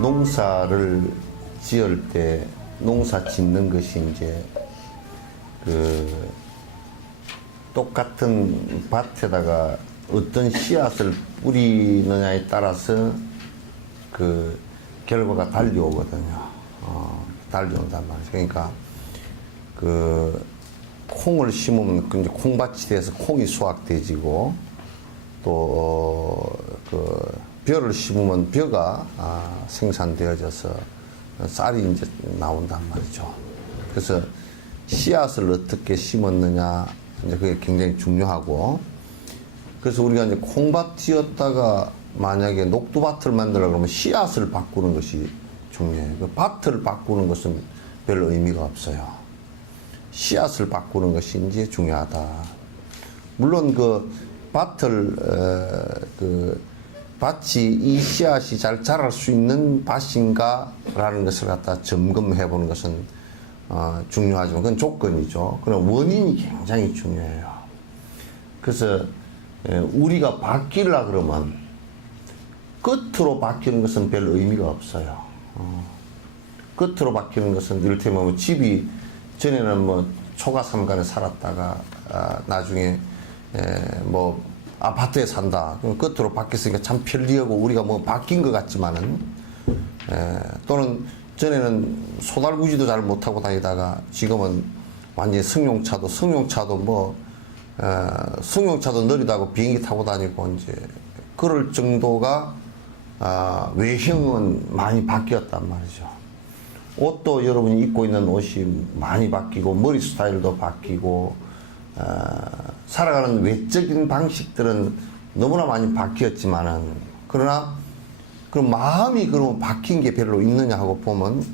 농사를 지을 때 농사 짓는 것이 이제 똑같은 밭에다가 어떤 씨앗을 뿌리느냐에 따라서 결과가 달려오거든요. 달려온단 말이죠. 그러니까 콩을 심으면 이제 콩밭이 돼서 콩이 수확되지고 또 벼를 심으면 벼가 생산되어져서 쌀이 이제 나온단 말이죠. 그래서 씨앗을 어떻게 심었느냐 이제 그게 굉장히 중요하고, 그래서 우리가 이제 콩밭이었다가 만약에 녹두밭을 만들려고 그러면 씨앗을 바꾸는 것이 중요해요. 그 밭을 바꾸는 것은 별 의미가 없어요. 씨앗을 바꾸는 것이 이제 중요하다. 물론 밭이 이 씨앗이 잘 자랄 수 있는 밭인가라는 것을 갖다 점검해 보는 것은 중요하지만 그건 조건이죠. 그럼 원인이 굉장히 중요해요. 그래서 우리가 바뀌려 그러면 끝으로 바뀌는 것은 별 의미가 없어요. 끝으로 바뀌는 것은 이를테면 집이 전에는 초가삼간에 살았다가 나중에 아파트에 산다. 그럼 끝으로 바뀌었으니까 참 편리하고 우리가 바뀐 것 같지만은, 또는 전에는 소달구지도 잘 못하고 다니다가 지금은 완전히 승용차도 느리다고 비행기 타고 다니고 이제 그럴 정도가 외형은 많이 바뀌었단 말이죠. 옷도 여러분이 입고 있는 옷이 많이 바뀌고 머리 스타일도 바뀌고 살아가는 외적인 방식들은 너무나 많이 바뀌었지만은, 그러나 그 마음이 그러면 바뀐 게 별로 있느냐 하고 보면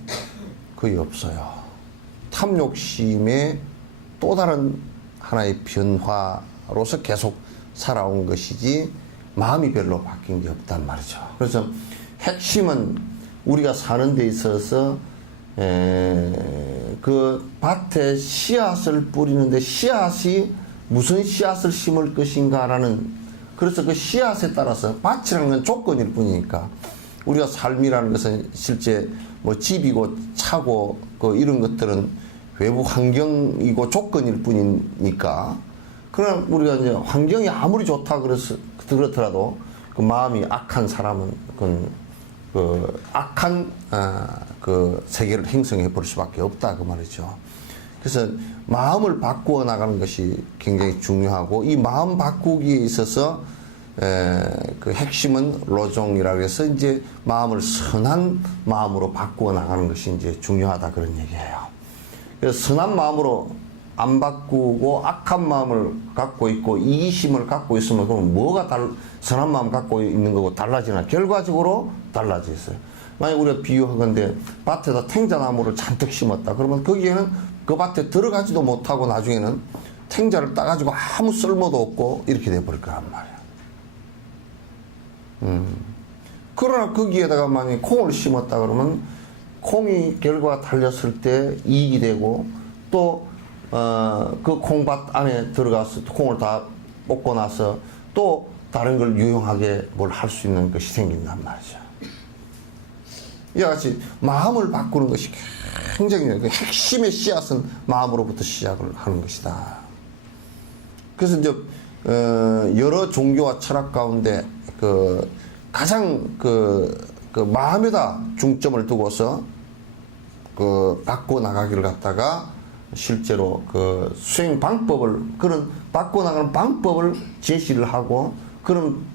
거의 없어요. 탐욕심의 또 다른 하나의 변화로서 계속 살아온 것이지 마음이 별로 바뀐 게 없단 말이죠. 그래서 핵심은 우리가 사는 데 있어서 그 밭에 씨앗을 뿌리는데 씨앗이 무슨 씨앗을 심을 것인가라는, 그래서 그 씨앗에 따라서 밭이라는 건 조건일 뿐이니까, 우리가 삶이라는 것은 실제 집이고 차고 이런 것들은 외부 환경이고 조건일 뿐이니까, 그러나 우리가 이제 환경이 아무리 좋다 그렇더라도 그 마음이 악한 사람은 악한 세계를 형성해 볼 수밖에 없다 그 말이죠. 그래서 마음을 바꾸어 나가는 것이 굉장히 중요하고, 이 마음 바꾸기에 있어서 그 핵심은 로종이라고 해서 이제 마음을 선한 마음으로 바꾸어 나가는 것이 이제 중요하다 그런 얘기예요. 그래서 선한 마음으로 안 바꾸고 악한 마음을 갖고 있고 이기심을 갖고 있으면 그럼 선한 마음 갖고 있는 거고 달라지나? 결과적으로 달라져 있어요. 만약 우리가 비유하건대 밭에다 탱자나무를 잔뜩 심었다. 그러면 거기에는 그 밭에 들어가지도 못하고 나중에는 탱자를 따가지고 아무 쓸모도 없고 이렇게 돼버릴 거란 말이야. 그러나 거기에다가 만약 콩을 심었다 그러면 콩이 결과가 달렸을 때 이익이 되고, 또 그 콩밭 안에 들어가서 콩을 다 뽑고 나서 또 다른 걸 유용하게 뭘 할 수 있는 것이 생긴단 말이죠. 이와 같이 마음을 바꾸는 것이 굉장히 중요해요. 핵심의 씨앗은 마음으로부터 시작을 하는 것이다. 그래서 이제 여러 종교와 철학 가운데 가장 마음에다 중점을 두고서 바꿔 나가기를 갖다가 실제로 수행 방법을, 그런 바꿔 나가는 방법을 제시를 하고, 그런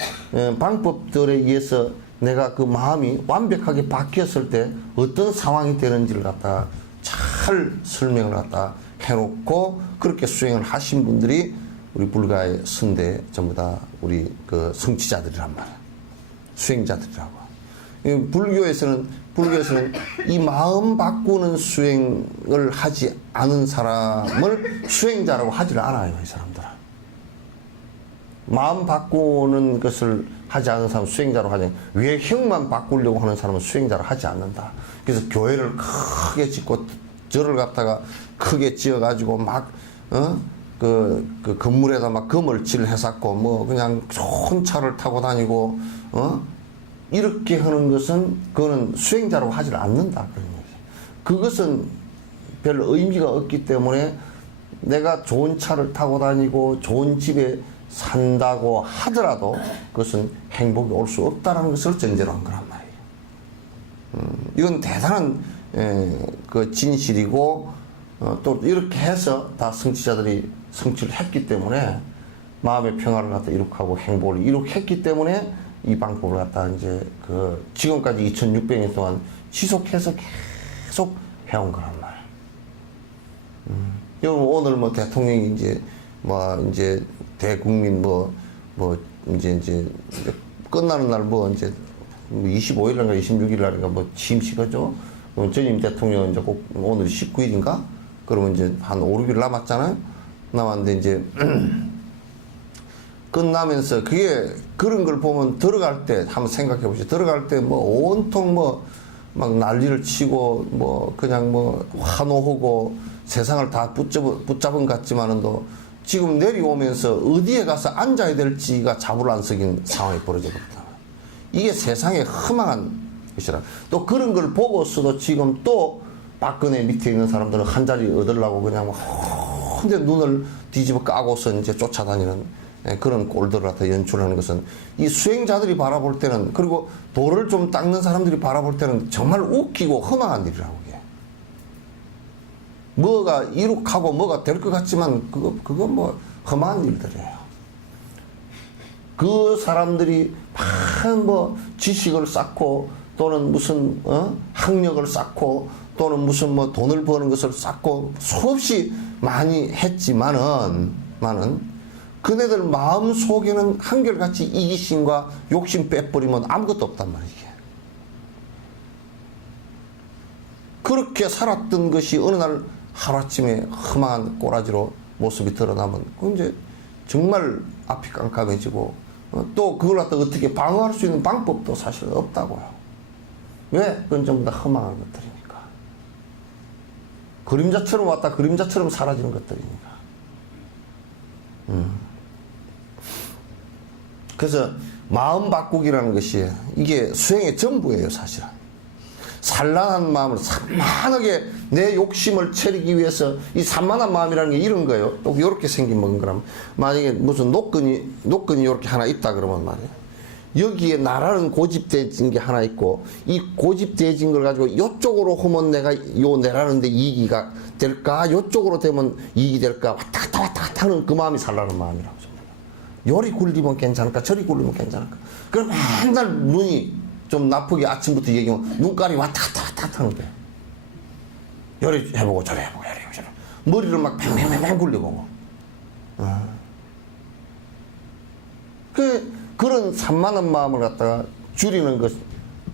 방법들에 의해서 내가 그 마음이 완벽하게 바뀌었을 때 어떤 상황이 되는지를 갖다가 잘 설명을 갖다 해놓고 그렇게 수행을 하신 분들이 우리 불가의 선대 전부 다 우리 성취자들이란 말이야. 수행자들이라고. 불교에서는 이 마음 바꾸는 수행을 하지 않은 사람을 수행자라고 하지를 않아요, 이 사람들은. 마음 바꾸는 것을 하지 않은 사람은 수행자로 하지 않는다. 외형만 바꾸려고 하는 사람은 수행자로 하지 않는다. 그래서 교회를 크게 짓고 절을 갖다가 크게 지어가지고 그 건물에다 막 거물질 해놨고 그냥 좋은 차를 타고 다니고 이렇게 하는 것은 그거는 수행자로 하질 않는다 그런 거죠. 그것은 별 의미가 없기 때문에 내가 좋은 차를 타고 다니고 좋은 집에 산다고 하더라도 그것은 행복이 올 수 없다는 것을 전제로 한 거란 말이에요. 이건 대단한 그 진실이고 또 이렇게 해서 다 성취자들이 성취를 했기 때문에 마음의 평화를 갖다 이룩하고 행복을 이룩했기 때문에 이 방법을 갖다 이제 그 지금까지 2600년 동안 지속해서 계속 해온 거란 말이에요. 여러분 오늘 뭐 대통령이 이제 대국민 이제 끝나는 날 이제 25일인가 26일날인가 취임식이죠. 전임 대통령은 이제 꼭 오늘 19일인가? 그러면 이제 한 5, 6일 남았잖아요. 남았는데 이제 끝나면서 그게 그런 걸 보면 들어갈 때 한번 생각해 보시죠. 들어갈 때 온통 막 난리를 치고 그냥 환호하고 세상을 다 붙잡은 것 같지만은도 지금 내려오면서 어디에 가서 앉아야 될지가 잡을 안 서긴 상황이 벌어졌다. 이게 세상의 허망한 것이라. 또 그런 걸 보고서도 지금 또 박근혜 밑에 있는 사람들은 한 자리 얻으려고 그냥 혼자 눈을 뒤집어 까고서 이제 쫓아다니는 그런 꼴들을 갖다 연출하는 것은 이 수행자들이 바라볼 때는, 그리고 돌을 좀 닦는 사람들이 바라볼 때는 정말 웃기고 험한 일이라고. 이게. 뭐가 이룩하고 뭐가 될 것 같지만 그거 험한 일들이에요. 그 사람들이 막 지식을 쌓고 또는 무슨 학력을 쌓고 또는 무슨 돈을 버는 것을 쌓고 수없이 많이 했지만은 그네들 마음 속에는 한결같이 이기심과 욕심 빼버리면 아무것도 없단 말이지. 그렇게 살았던 것이 어느 날 하루아침에 험한 꼬라지로 모습이 드러나면 그건 이제 정말 앞이 깜깜해지고 또 그걸 갖다 어떻게 방어할 수 있는 방법도 사실 없다고요. 왜? 그건 전부 다 험한 것들이니까. 그림자처럼 왔다 그림자처럼 사라지는 것들이니까. 그래서 마음 바꾸기라는 것이 이게 수행의 전부예요, 사실은. 산란한 마음을 산만하게 내 욕심을 채리기 위해서 이 산만한 마음이라는 게 이런 거예요. 또 이렇게 생긴 거라면 만약에 무슨 노끈이 이렇게 하나 있다 그러면 말이에요. 여기에 나라는 고집되어진 게 하나 있고 이 고집되어진 걸 가지고 이쪽으로 하면 내가 내라는 데 이익이 될까? 이쪽으로 되면 이익이 될까? 왔다 갔다 하는 그 마음이 산란한 마음이라고. 요리 굴리면 괜찮을까? 저리 굴리면 괜찮을까? 그럼 맨날 눈이 좀 나쁘게 아침부터 얘기하면 눈깔이 왔다 갔다 하는 거예요. 요리 해보고 저리 해보고 요리 해보고 저리. 머리를 막 팽팽팽팽 굴리고. 그런 산만한 마음을 갖다가 줄이는 것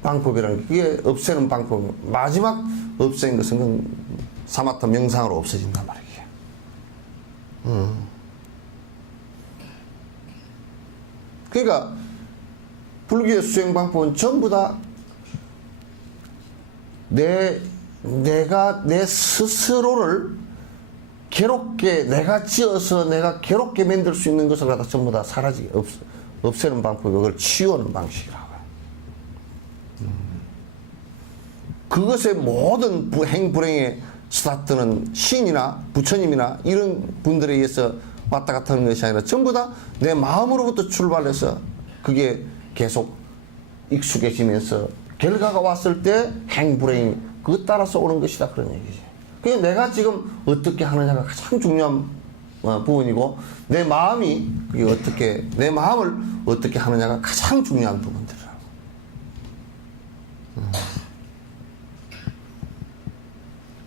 방법이라는 게 그게 없애는 방법. 마지막 없앤 것은 사마타 명상으로 없어진단 말이에요. 그러니까 불교의 수행 방법은 전부 다 내가 내 스스로를 괴롭게 내가 지어서 내가 괴롭게 만들 수 있는 것을 갖다 전부 다 없애는 방법이 그걸 치유하는 방식이라고. 그것의 모든 행불행의 스타트는 신이나 부처님이나 이런 분들에 의해서 왔다 갔다 하는 것이 아니라 전부 다 내 마음으로부터 출발해서 그게 계속 익숙해지면서 결과가 왔을 때 행불행이 그것 따라서 오는 것이다 그런 얘기지. 그러니까 내가 지금 어떻게 하느냐가 가장 중요한 부분이고 내 마음을 어떻게 하느냐가 가장 중요한 부분들이라고.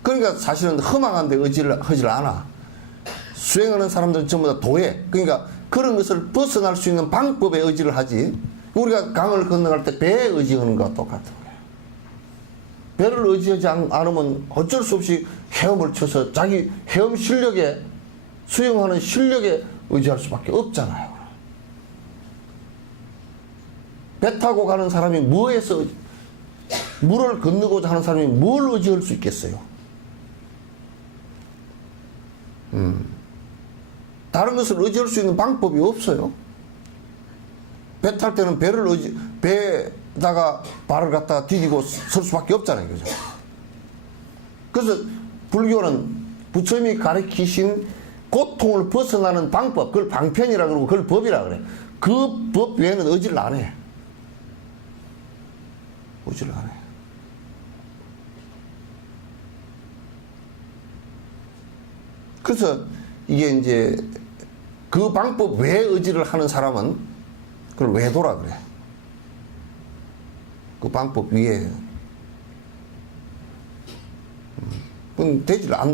그러니까 사실은 허망한데 의지를 하질 않아. 수행하는 사람들은 전부 다 도에, 그러니까 그런 것을 벗어날 수 있는 방법에 의지를 하지. 우리가 강을 건너갈 때 배에 의지하는 것과 똑같은 거예요. 배를 의지하지 않으면 어쩔 수 없이 헤엄을 쳐서 자기 헤엄 실력에, 수영하는 실력에 의지할 수밖에 없잖아요. 배 타고 가는 사람이 뭐에서, 물을 건너고자 하는 사람이 뭘 의지할 수 있겠어요? 다른 것을 의지할 수 있는 방법이 없어요. 배 탈 때는 배 위에다가 발을 갖다가 디디고 설 수밖에 없잖아요. 그죠? 그래서 불교는 부처님이 가르치신 고통을 벗어나는 방법, 그걸 방편이라 그러고 그걸 법이라 그래. 그 법 외에는 의지를 안 해. 의지를 안 해. 그래서 이게 이제 그 방법 외에 의지를 하는 사람은 그걸 외도라 그래. 그 방법 위에. 그건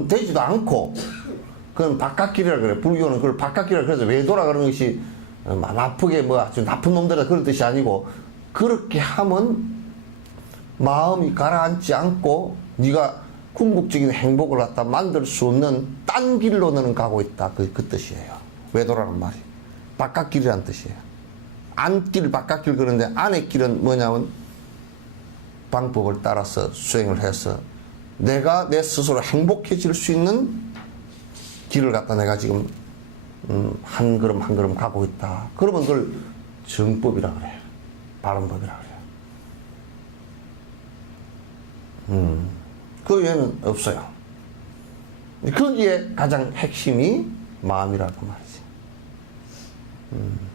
되지도 않고, 그건 바깥길이라 그래. 불교는 그걸 바깥길이라 그래서 외도라 그러는 것이 맘 아프게 뭐 아주 나쁜 놈들이라 그런 뜻이 아니고, 그렇게 하면 마음이 가라앉지 않고 네가 궁극적인 행복을 갖다 만들 수 없는 딴 길로 너는 가고 있다. 그 뜻이에요. 외도라는 말이. 바깥길이라는 뜻이에요. 안길, 바깥길 그런데 안의 길은 뭐냐면 방법을 따라서 수행을 해서 내가 내 스스로 행복해질 수 있는 길을 갖다 내가 지금 한 걸음 한 걸음 가고 있다. 그러면 그걸 정법이라 그래. 바른 법이라 그래. 그 외에는 없어요. 거기에 가장 핵심이 마음이라고 말이지.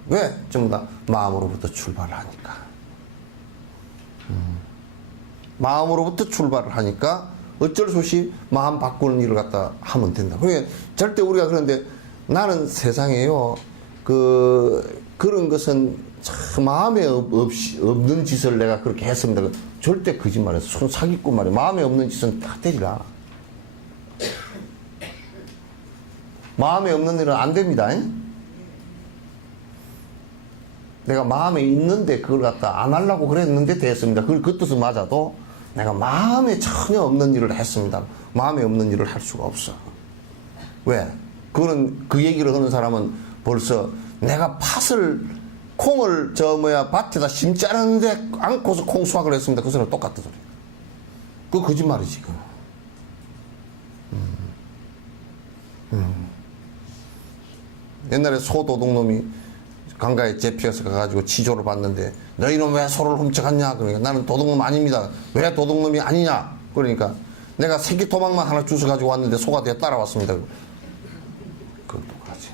왜? 전부 다 마음으로부터 출발을 하니까. 마음으로부터 출발을 하니까 어쩔 수 없이 마음 바꾸는 일을 갖다 하면 된다. 그러니까 절대 우리가 그런데 나는 세상에요, 그런 것은 참 마음에 없는 짓을 내가 그렇게 했습니다. 절대 거짓말이야. 손 사기꾼 말이야. 마음에 없는 짓은 다 때리라. 마음에 없는 일은 안 됩니다. 내가 마음에 있는데 그걸 갖다 안 하려고 그랬는데 됐습니다. 그 뜻은 맞아도 내가 마음에 전혀 없는 일을 했습니다. 마음에 없는 일을 할 수가 없어. 왜? 그 얘기를 하는 사람은 벌써 내가 콩을 밭에다 심지 않았는데 않고서 콩 수확을 했습니다. 그 소리랑 똑같은 소리. 그거 거짓말이지, 그거. 옛날에 소도둑놈이 강가에 잡혀서 가가지고 지조를 받는데 너희는 왜 소를 훔쳐갔냐? 그러니까 나는 도둑놈 아닙니다. 왜 도둑놈이 아니냐? 그러니까 내가 새끼 토막만 하나 주워 가지고 왔는데 소가 뒤에 따라왔습니다. 그건 똑같이.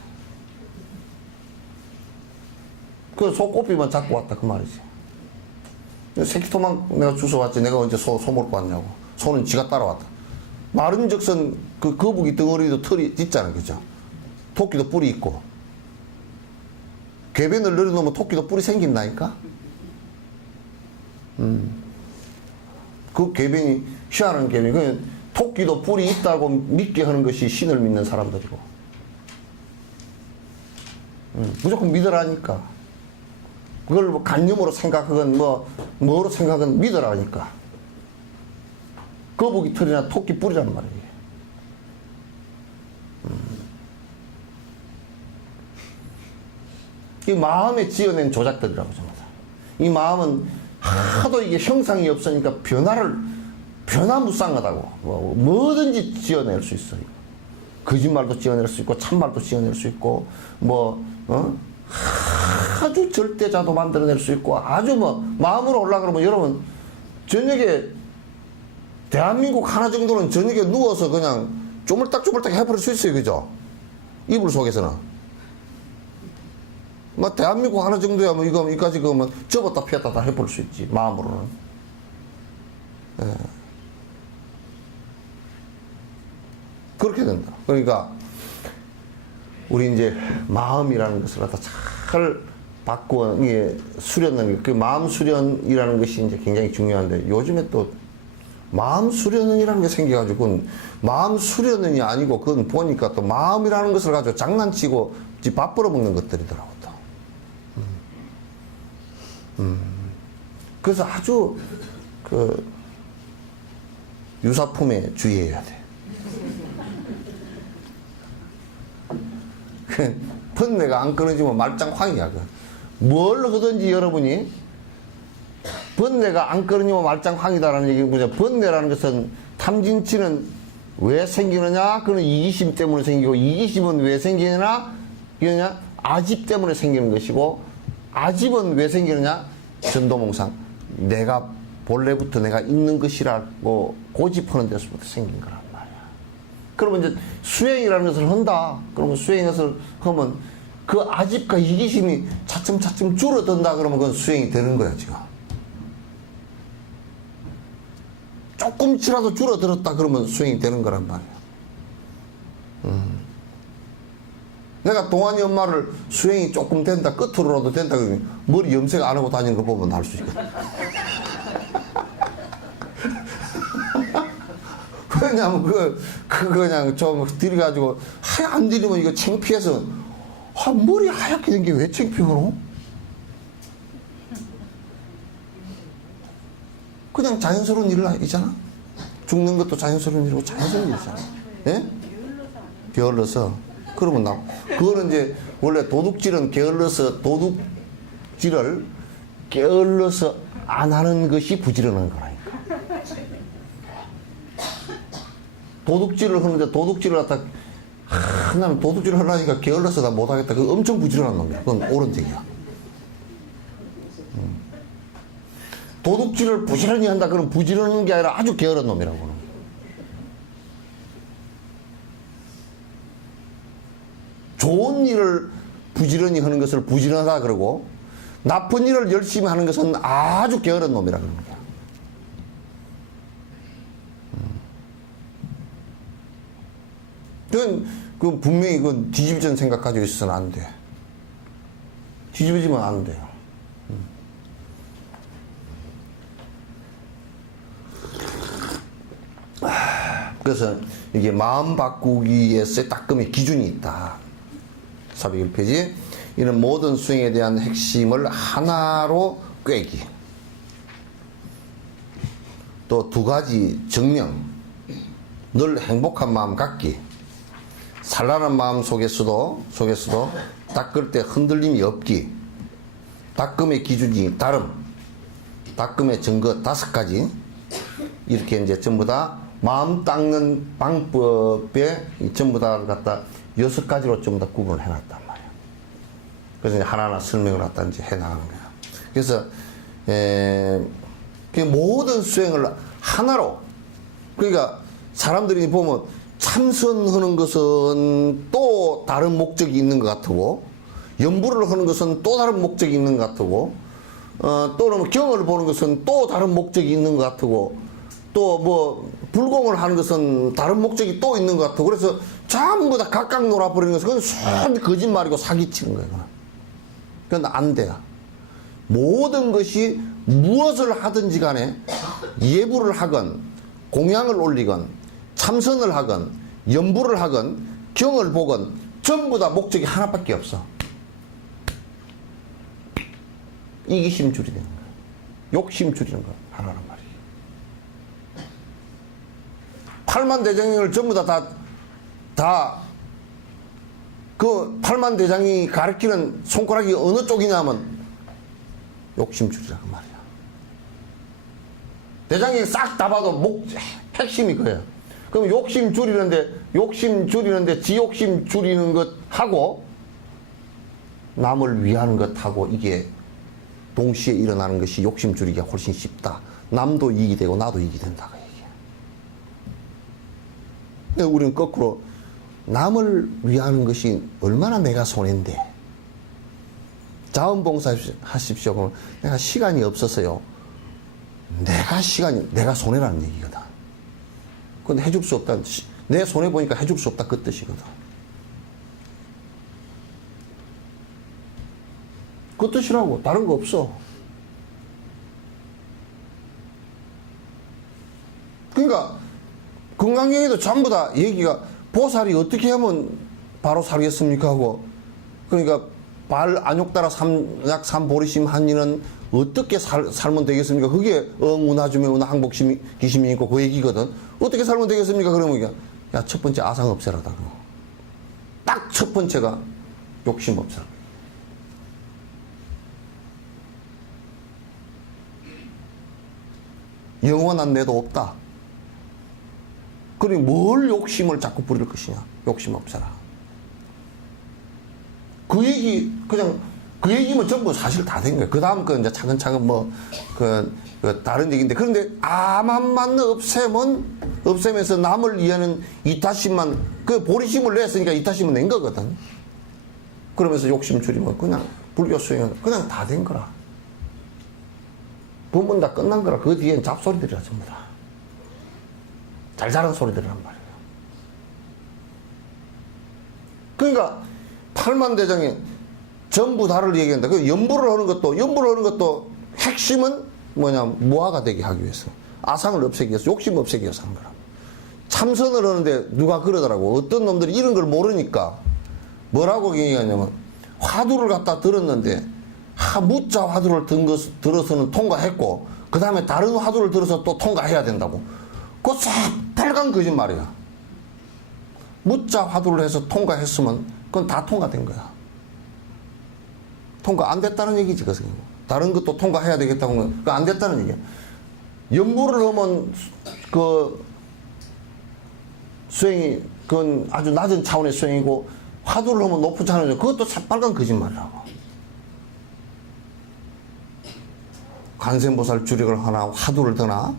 그 소 꼬피만 잡고 왔다 그 말이지. 새끼 토막 내가 주워 왔지. 내가 언제 소 먹고 왔냐고. 소는 지가 따라왔다. 말은즉슨 그 거북이 덩어리도 털이 있잖아, 그죠? 토끼도 뿔이 있고. 궤변을 내려놓으면 토끼도 뿔이 생긴다니까? 그 궤변이 희한한 궤변이. 그냥 토끼도 뿔이 있다고 믿게 하는 것이 신을 믿는 사람들이고. 무조건 믿으라니까. 그걸 뭐 간념으로 생각하건 뭐로 생각하건 믿으라니까. 거북이 털이나 토끼 뿔이란 말이에요. 이 마음에 지어낸 조작들이라고 전부 다. 이 마음은 하도 이게 형상이 없으니까 변화무쌍하다고. 뭐든지 지어낼 수 있어요. 거짓말도 지어낼 수 있고 참말도 지어낼 수 있고 아주 절대자도 만들어낼 수 있고 아주 마음으로 올라가면 여러분 저녁에 대한민국 하나 정도는 저녁에 누워서 그냥 쪼물딱쪼물딱 해버릴 수 있어요. 그죠? 이불 속에서는. 대한민국 하나 정도야 이까지 접었다 피었다 다 해볼 수 있지. 마음으로는. 예. 그렇게 된다. 그러니까 우리 이제 마음이라는 것을 갖다 잘 바꾸어 수련하는 그 마음 수련이라는 것이 이제 굉장히 중요한데 요즘에 또 마음 수련이라는 게 생겨가지고 마음 수련이 아니고 그건 보니까 또 마음이라는 것을 가지고 장난치고 밥 벌어먹는 것들이더라고. 그래서 아주 유사품에 주의해야 돼. 번뇌가 안 끊어지면 말짱황이야. 뭘 하든지 여러분이 번뇌가 안 끊어지면 말짱황이다라는 얘기는 뭐냐. 번뇌라는 것은 탐진치는 왜 생기느냐? 그는 이기심 때문에 생기고 이기심은 왜 생기느냐? 이거냐? 아집 때문에 생기는 것이고 아집은 왜 생기느냐? 전도몽상. 내가 본래부터 내가 있는 것이라고 고집하는 데서부터 생긴 거란 말이야. 그러면 이제 수행이라는 것을 한다. 그러면 수행을 하면 그 아집과 이기심이 차츰차츰 줄어든다. 그러면 그건 수행이 되는 거야, 지금. 조금씩이라도 줄어들었다. 그러면 수행이 되는 거란 말이야. 내가 동안이 엄마를 수행이 조금 된다, 끝으로라도 된다, 그러면 머리 염색 안 하고 다니는 거 보면 알 수 있거든. 왜냐면 그냥 좀 들여가지고, 안 들이면 이거 창피해서, 머리 하얗게 된 게 왜 창피하노? 그냥 자연스러운 일이잖아? 죽는 것도 자연스러운 일이고, 자연스러운 일이잖아. 예? 게을러서. 그러면 그거는 이제, 원래 도둑질은 도둑질을 게을러서 안 하는 것이 부지런한 거라니까. 도둑질을 하는데 도둑질을 갖다, 나는 도둑질을 하려니까 게을러서 나 못하겠다. 그거 엄청 부지런한 놈이야. 그건 옳은 얘기야. 도둑질을 부지런히 한다. 그럼 부지런한 게 아니라 아주 게으른 놈이라고. 좋은 일을 부지런히 하는 것을 부지런하다 그러고, 나쁜 일을 열심히 하는 것은 아주 게으른 놈이라 그러는 거야. 그건 분명히 그건 뒤집어진 생각 가지고 있어서는 안 돼. 뒤집어지면 안 돼요. 그래서 이게 마음 바꾸기에서 따끔히 기준이 있다. 401페이지. 이는 모든 수행에 대한 핵심을 하나로 꿰기. 또 두 가지 증명. 늘 행복한 마음 갖기. 산란한 마음 속에서도 닦을 때 흔들림이 없기. 닦음의 기준이 다름. 닦음의 증거 5가지. 이렇게 이제 전부 다 마음 닦는 방법에 전부 다 갖다 6가지로 전부 다 구분을 해놨단 말이야. 그래서 이제 하나하나 설명을 갖다 이제 해나가는 거야. 그래서, 모든 수행을 하나로, 그러니까 사람들이 보면 참선하는 것은 또 다른 목적이 있는 것 같고, 연부를 하는 것은 또 다른 목적이 있는 것 같고, 또는 경을 보는 것은 또 다른 목적이 있는 것 같고, 또 뭐 불공을 하는 것은 다른 목적이 또 있는 것 같고, 그래서 전부 다 각각 놀아버리는 것은 그건 순 거짓말이고 사기치는 거예요. 그건 안 돼요. 모든 것이 무엇을 하든지 간에 예불을 하건 공양을 올리건 참선을 하건 연부를 하건 경을 보건 전부 다 목적이 하나밖에 없어. 이기심 줄이는 거야. 욕심 줄이는 거야. 하나란 말이야. 팔만대장경을 전부 그 팔만대장이 가르치는 손가락이 어느 쪽이냐면 욕심 줄이라고 말이야. 대장이 싹 다 봐도 핵심이 그거야. 그럼 욕심 줄이는데 지 욕심 줄이는 것 하고 남을 위하는 것 하고 이게 동시에 일어나는 것이 욕심 줄이기가 훨씬 쉽다. 남도 이익이 되고 나도 이익이 된다. 우리는 거꾸로 남을 위하는 것이 얼마나 내가 손해인데 자원봉사 하십시오. 그러면 내가 시간이 없어서요. 내가 손해라는 얘기거든. 근데 해줄 수 없다. 내 손해 보니까 해줄 수 없다. 그 뜻이거든. 그 뜻이라고. 다른 거 없어. 그러니까 건강경에도 전부 다 얘기가 보살이 어떻게 하면 바로 살겠습니까 하고, 그러니까 발 안욕따라 삼약 삼보리심 한이는 어떻게 살면 되겠습니까? 그게 응운하주며 항복심 기심이 있고 그 얘기거든. 어떻게 살면 되겠습니까? 그러면 야, 첫 번째 아상 없애라다. 딱 첫 번째가 욕심 없애라. 영원한 내도 없다. 그러니 뭘 욕심을 자꾸 부릴 것이냐. 욕심 없애라. 그 얘기 그냥 그 얘기면 전부 사실 다 된 거예요. 그 다음 거 이제 차근차근 다른 얘기인데, 그런데 암만 없애면서 남을 위하는 이타심만, 그 보리심을 냈으니까 이타심을 낸 거거든. 그러면서 욕심 줄이면 그냥 불교 수행은 그냥 다 된 거라. 법문 다 끝난 거라. 그 뒤엔 잡소리들이라 전부 다. 잘 자란 소리들이란 말이에요. 그러니까 팔만대장이 전부 다를 얘기한다. 그 연부를 하는 것도 핵심은 뭐냐, 무아가 되게 하기 위해서, 아상을 없애기 위해서, 욕심 없애기 위해서 하는 거라. 참선을 하는데 누가 그러더라고. 어떤 놈들이 이런 걸 모르니까 뭐라고 얘기하냐면, 화두를 갖다 들었는데 무자 화두를 들어서는 통과했고, 그 다음에 다른 화두를 들어서 또 통과해야 된다고. 그거 새빨간 거짓말이야. 무자 화두를 해서 통과했으면 그건 다 통과된 거야. 통과 안 됐다는 얘기지. 그래서 다른 것도 통과해야 되겠다고 하면 그거 안 됐다는 얘기야. 연부를 하면 그 수행이 그건 아주 낮은 차원의 수행이고, 화두를 하면 높은 차원이죠. 그것도 새빨간 거짓말이라고. 관세음보살 주력을 하나, 화두를 드나,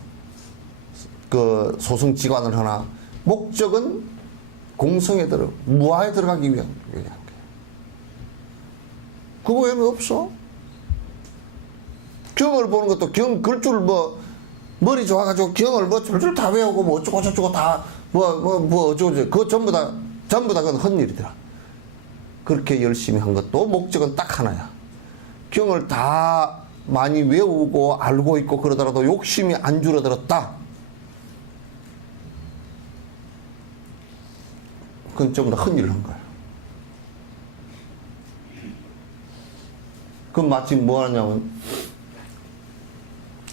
그 소승지관을 하나, 목적은 공성에 무아에 들어가기 위한 거예요. 그 외에는 없어. 경을 보는 것도 글줄 머리 좋아가지고 경을 줄줄 다 외우고 어쩌고 다 어쩌고 그거 전부 다 그건 헛일이더라. 그렇게 열심히 한 것도 목적은 딱 하나야. 경을 다 많이 외우고 알고 있고 그러더라도 욕심이 안 줄어들었다. 그건 전부 다 헛일을 한 거야. 그럼 마침 뭐 하냐면,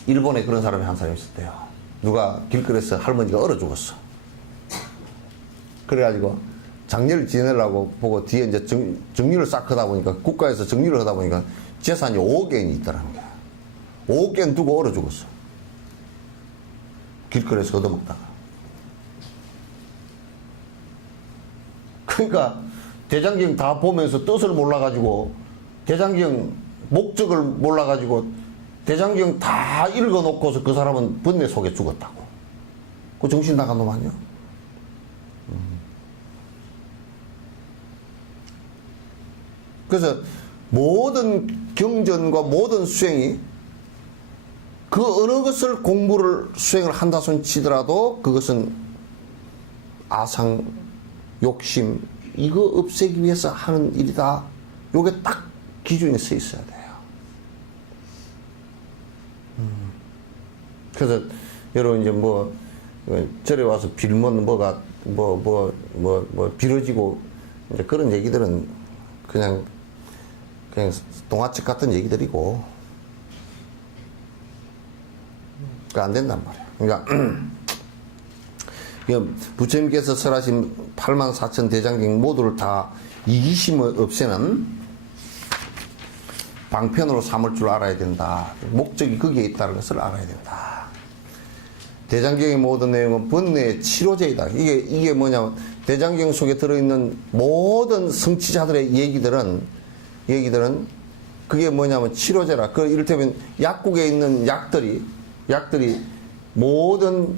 일본에 그런 사람이 한 사람이 있었대요. 누가 길거리에서 할머니가 얼어 죽었어. 그래가지고 장례를 지내려고 보고 뒤에 이제 정리를 싹 하다 보니까, 국가에서 정리를 하다 보니까 재산이 5억 엔이 있더라는 거야. 5억 엔 두고 얼어 죽었어. 길거리에서 얻어먹다가. 그러니까 대장경 다 보면서 뜻을 몰라가지고, 대장경 목적을 몰라가지고 대장경 다 읽어놓고서 그 사람은 번뇌 속에 죽었다고. 그 정신 나간 놈 아니야? 그래서 모든 경전과 모든 수행이 그 어느 것을 수행을 한다 손 치더라도 그것은 아상, 욕심, 이거 없애기 위해서 하는 일이다. 요게 딱 기준에 서 있어야 돼요. 그래서 여러분 이제 절에 와서 빌면 빌어지고 이제 그런 얘기들은 그냥 동화책 같은 얘기들이고, 안 된단 말이에요. 그러니까 부처님께서 설하신 84,000 대장경 모두를 다 이기심을 없애는 방편으로 삼을 줄 알아야 된다. 목적이 거기에 있다는 것을 알아야 된다. 대장경의 모든 내용은 번뇌의 치료제이다. 이게 뭐냐면, 대장경 속에 들어있는 모든 성취자들의 얘기들은 그게 뭐냐면 치료제라. 그 이를테면 약국에 있는 약들이 모든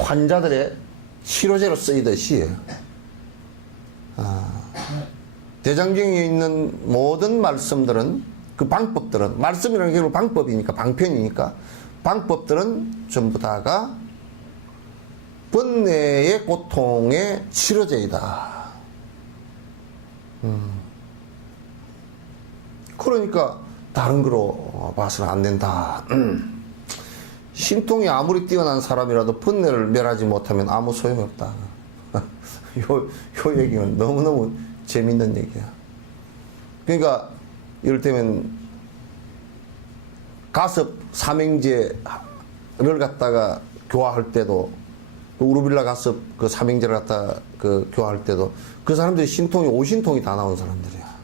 환자들의 치료제로 쓰이듯이, 대장경에 있는 모든 말씀들은, 그 방법들은, 말씀이라는 게 결국 방법이니까, 방편이니까, 방법들은 전부 다가 번뇌의 고통의 치료제이다. 그러니까 다른 거로 봐서는 안 된다. 신통이 아무리 뛰어난 사람이라도 번뇌를 멸하지 못하면 아무 소용이 없다. 요 얘기는 너무너무 재밌는 얘기야. 그러니까 이를테면 가섭 삼행제를 갖다가 교화할 때도, 우르빌라 가섭 그 삼행제를 갖다가 교화할 때도 그 사람들이 신통이 오신통이 다 나온 사람들이야.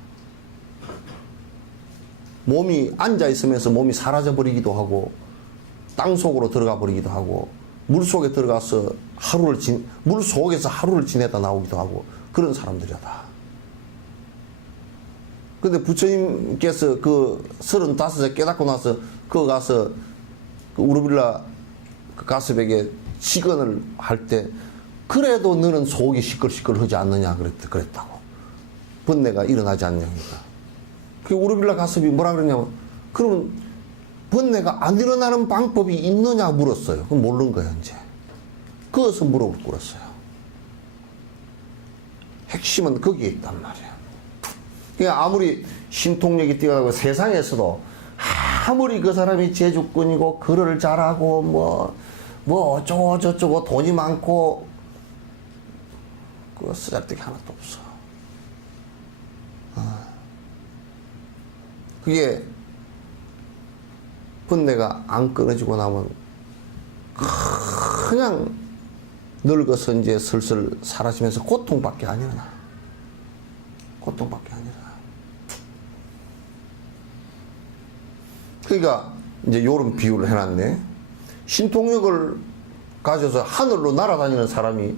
몸이 앉아 있으면서 몸이 사라져 버리기도 하고, 땅 속으로 들어가 버리기도 하고, 물 속에 들어가서 물 속에서 하루를 지내다 나오기도 하고, 그런 사람들이야 다. 근데 부처님께서 그 35세 깨닫고 나서 그거 가서 그 우르빌라 그 가스백에 시건을 할 때 그래도 너는 속이 시끌시끌하지 않느냐 그랬다고. 번뇌가 일어나지 않냐니까. 그 우르빌라 가스비 뭐라 그러냐면 그러면 번뇌가 안 일어나는 방법이 있느냐 물었어요. 그럼 모르는 거야 이제. 그것을 물어볼 거였어요. 핵심은 거기에 있단 말이야. 그러니까 아무리 신통력이 뛰어나고 세상에서도 아무리 그 사람이 제주꾼이고 글을 잘하고 뭐 어쩌고 저쩌고 돈이 많고 그거 쓰잘데기 하나도 없어. 그게 번뇌가 안 끊어지고 나면 그냥 늙어서 이제 슬슬 사라지면서 고통밖에 안 일어나. 고통밖에 안 일어나. 그러니까 이제 요런 비유를 해놨네. 신통력을 가져서 하늘로 날아다니는 사람이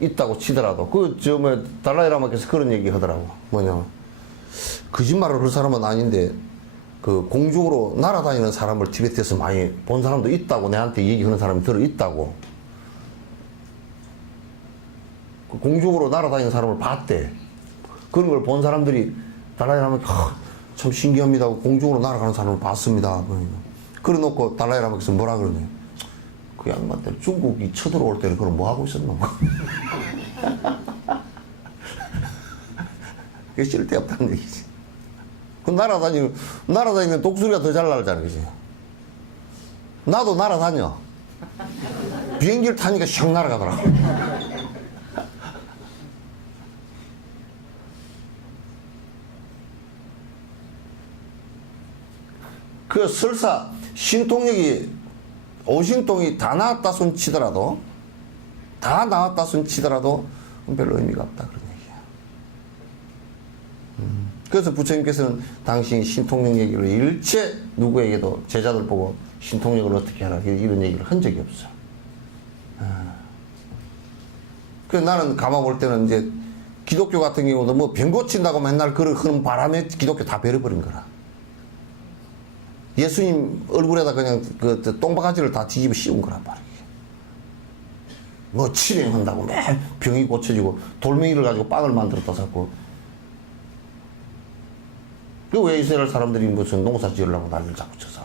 있다고 치더라도 달라이라마께서 그런 얘기 하더라고. 뭐냐면 거짓말을 할 사람은 아닌데 그 공중으로 날아다니는 사람을 티베트에서 많이 본 사람도 있다고 내한테 얘기하는 사람이 들어 있다고. 그 공중으로 날아다니는 사람을 봤대. 그런 걸 본 사람들이 달라이라마 참 신기합니다. 공중으로 날아가는 사람을 봤습니다. 그래 놓고 달라이라마께서 뭐라 그러냐. 그 양반들 중국이 쳐들어올 때는 그럼 뭐 하고 있었노? 그게 쓸데없다는 얘기지. 그 날아다니면 독수리가 더 잘 날잖아, 그지? 나도 날아다녀. 비행기를 타니까 샥 날아가더라. 그 설사 신통력이 오신통이 다 나왔다 손 치더라도 별로 의미가 없다 그런 얘기야. 그래서 부처님께서는 당신이 신통력 얘기를 일체 누구에게도 제자들 보고 신통력을 어떻게 하라 이런 얘기를 한 적이 없어. 그래서 나는 가만 볼 때는 이제 기독교 같은 경우도 뭐 병 고친다고 맨날 그런 바람에 기독교 다 버려버린 거라. 예수님 얼굴에다 그냥 그 똥바가지를 다 뒤집어 씌운 거란 말이야. 뭐 치료한다고 매일 병이 고쳐지고 돌멩이를 가지고 빵을 만들었다 자꾸. 그 왜 이스라엘 사람들이 무슨 농사 지으려고 난리를 자꾸 쳐서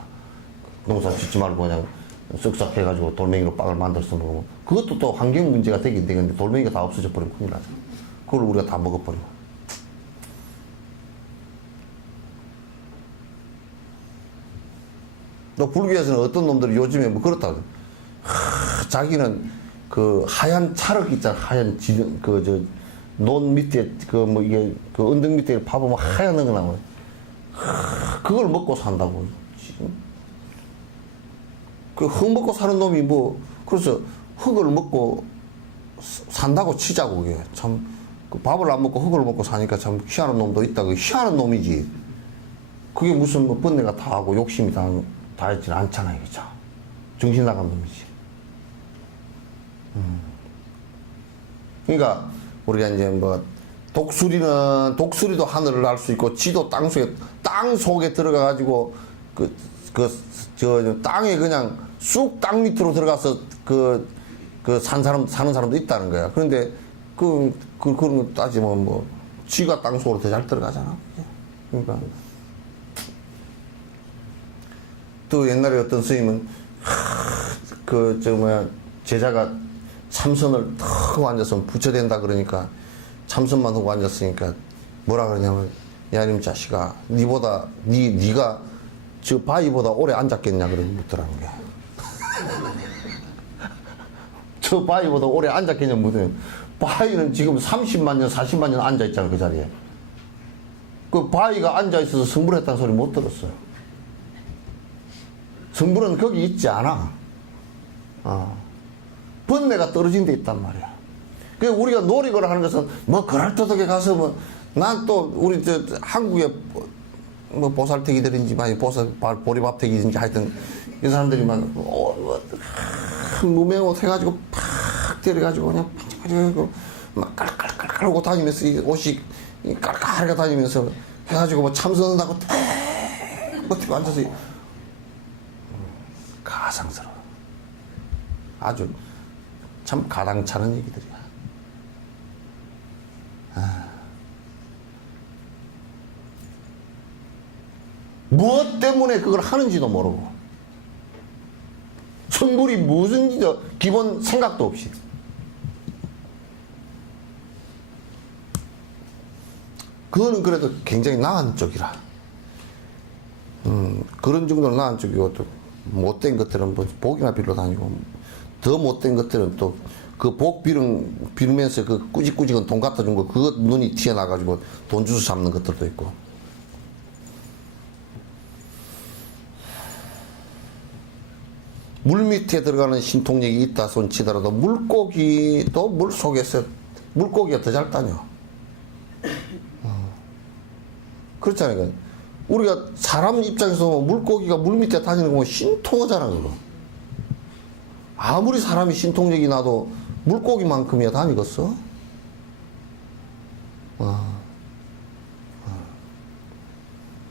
농사 짓지 말고 그냥 쓱싹 해가지고 돌멩이로 빵을 만들어서 먹으면 그것도 또 환경 문제가 되긴 되겠는데 돌멩이가 다 없어져 버리면 큰일 나죠. 그걸 우리가 다 먹어버리고. 또 불교에서는 어떤 놈들이 요즘에 뭐 그렇다고. 자기는 그 하얀 찰흙 있잖아. 하얀 논 밑에 이게 그 언덕 밑에 파보면 하얀 거 나와요. 그걸 먹고 산다고. 그 흙 먹고 사는 놈이 그래서 흙을 먹고 산다고 치자고 그게. 참, 그 밥을 안 먹고 흙을 먹고 사니까 참 희한한 놈도 있다고. 희한한 놈이지. 그게 무슨 뭐 번뇌가 다 하고 욕심이 다 있지는 않잖아, 이거죠. 정신 나간 놈이지. 그러니까, 우리가 이제 독수리도 하늘을 날 수 있고, 지도 땅 속에 들어가가지고, 땅에 그냥 쑥 땅 밑으로 들어가서 사는 사람도 있다는 거야. 그런데, 그런 거 따지면 쥐가 땅 속으로 더 잘 들어가잖아. 그러니까. 또 옛날에 어떤 스님은 제자가 참선을 탁 하고 앉아서 부처된다 그러니까 참선만 하고 앉았으니까 뭐라 그러냐면 야 이놈 자식아 네가 저 바위보다 오래 앉았겠냐 그러고 묻더라는 게. 저 바위보다 오래 앉았겠냐 묻어요. 바위는 지금 30만 년 40만 년 앉아있잖아 그 자리에. 그 바위가 앉아있어서 성불했다는 소리 못 들었어요. 성불은 거기 있지 않아. 번뇌가 떨어진 데 있단 말이야. 그 우리가 노력을 하는 것은 그럴듯하게 가서 난 또 우리 한국의 보살택이들인지 보리밥택이든지 하여튼 이 사람들이 무명옷 해가지고 팍 때려가지고 그냥 막 깔깔깔깔 하고 다니면서 옷이 깔깔하게 다니면서 해가지고 뭐 참선한다고 버티고 앉아서 가상스러워. 아주 참 가당찮은 얘기들이야. 무엇 때문에 그걸 하는지도 모르고 성불이 무슨 기본 생각도 없이 그거는 그래도 굉장히 나은 쪽이라 그런 정도로 나은 쪽이고 또 못된 것들은 뭐 복이나 빌러 다니고 더 못된 것들은 또 그 복 빌면서 그 꾸직꾸직한 돈 갖다 준 거 그거 눈이 튀어나가지고 돈 주워 잡는 것들도 있고 물 밑에 들어가는 신통력이 있다 손치더라도 물고기도 물 속에서 물고기가 더 잘 다녀. 그렇잖아요. 우리가 사람 입장에서 보면 물고기가 물 밑에 다니는 거 보면 신통하잖아 그거. 아무리 사람이 신통력이 나도 물고기만큼이야 다니겠어?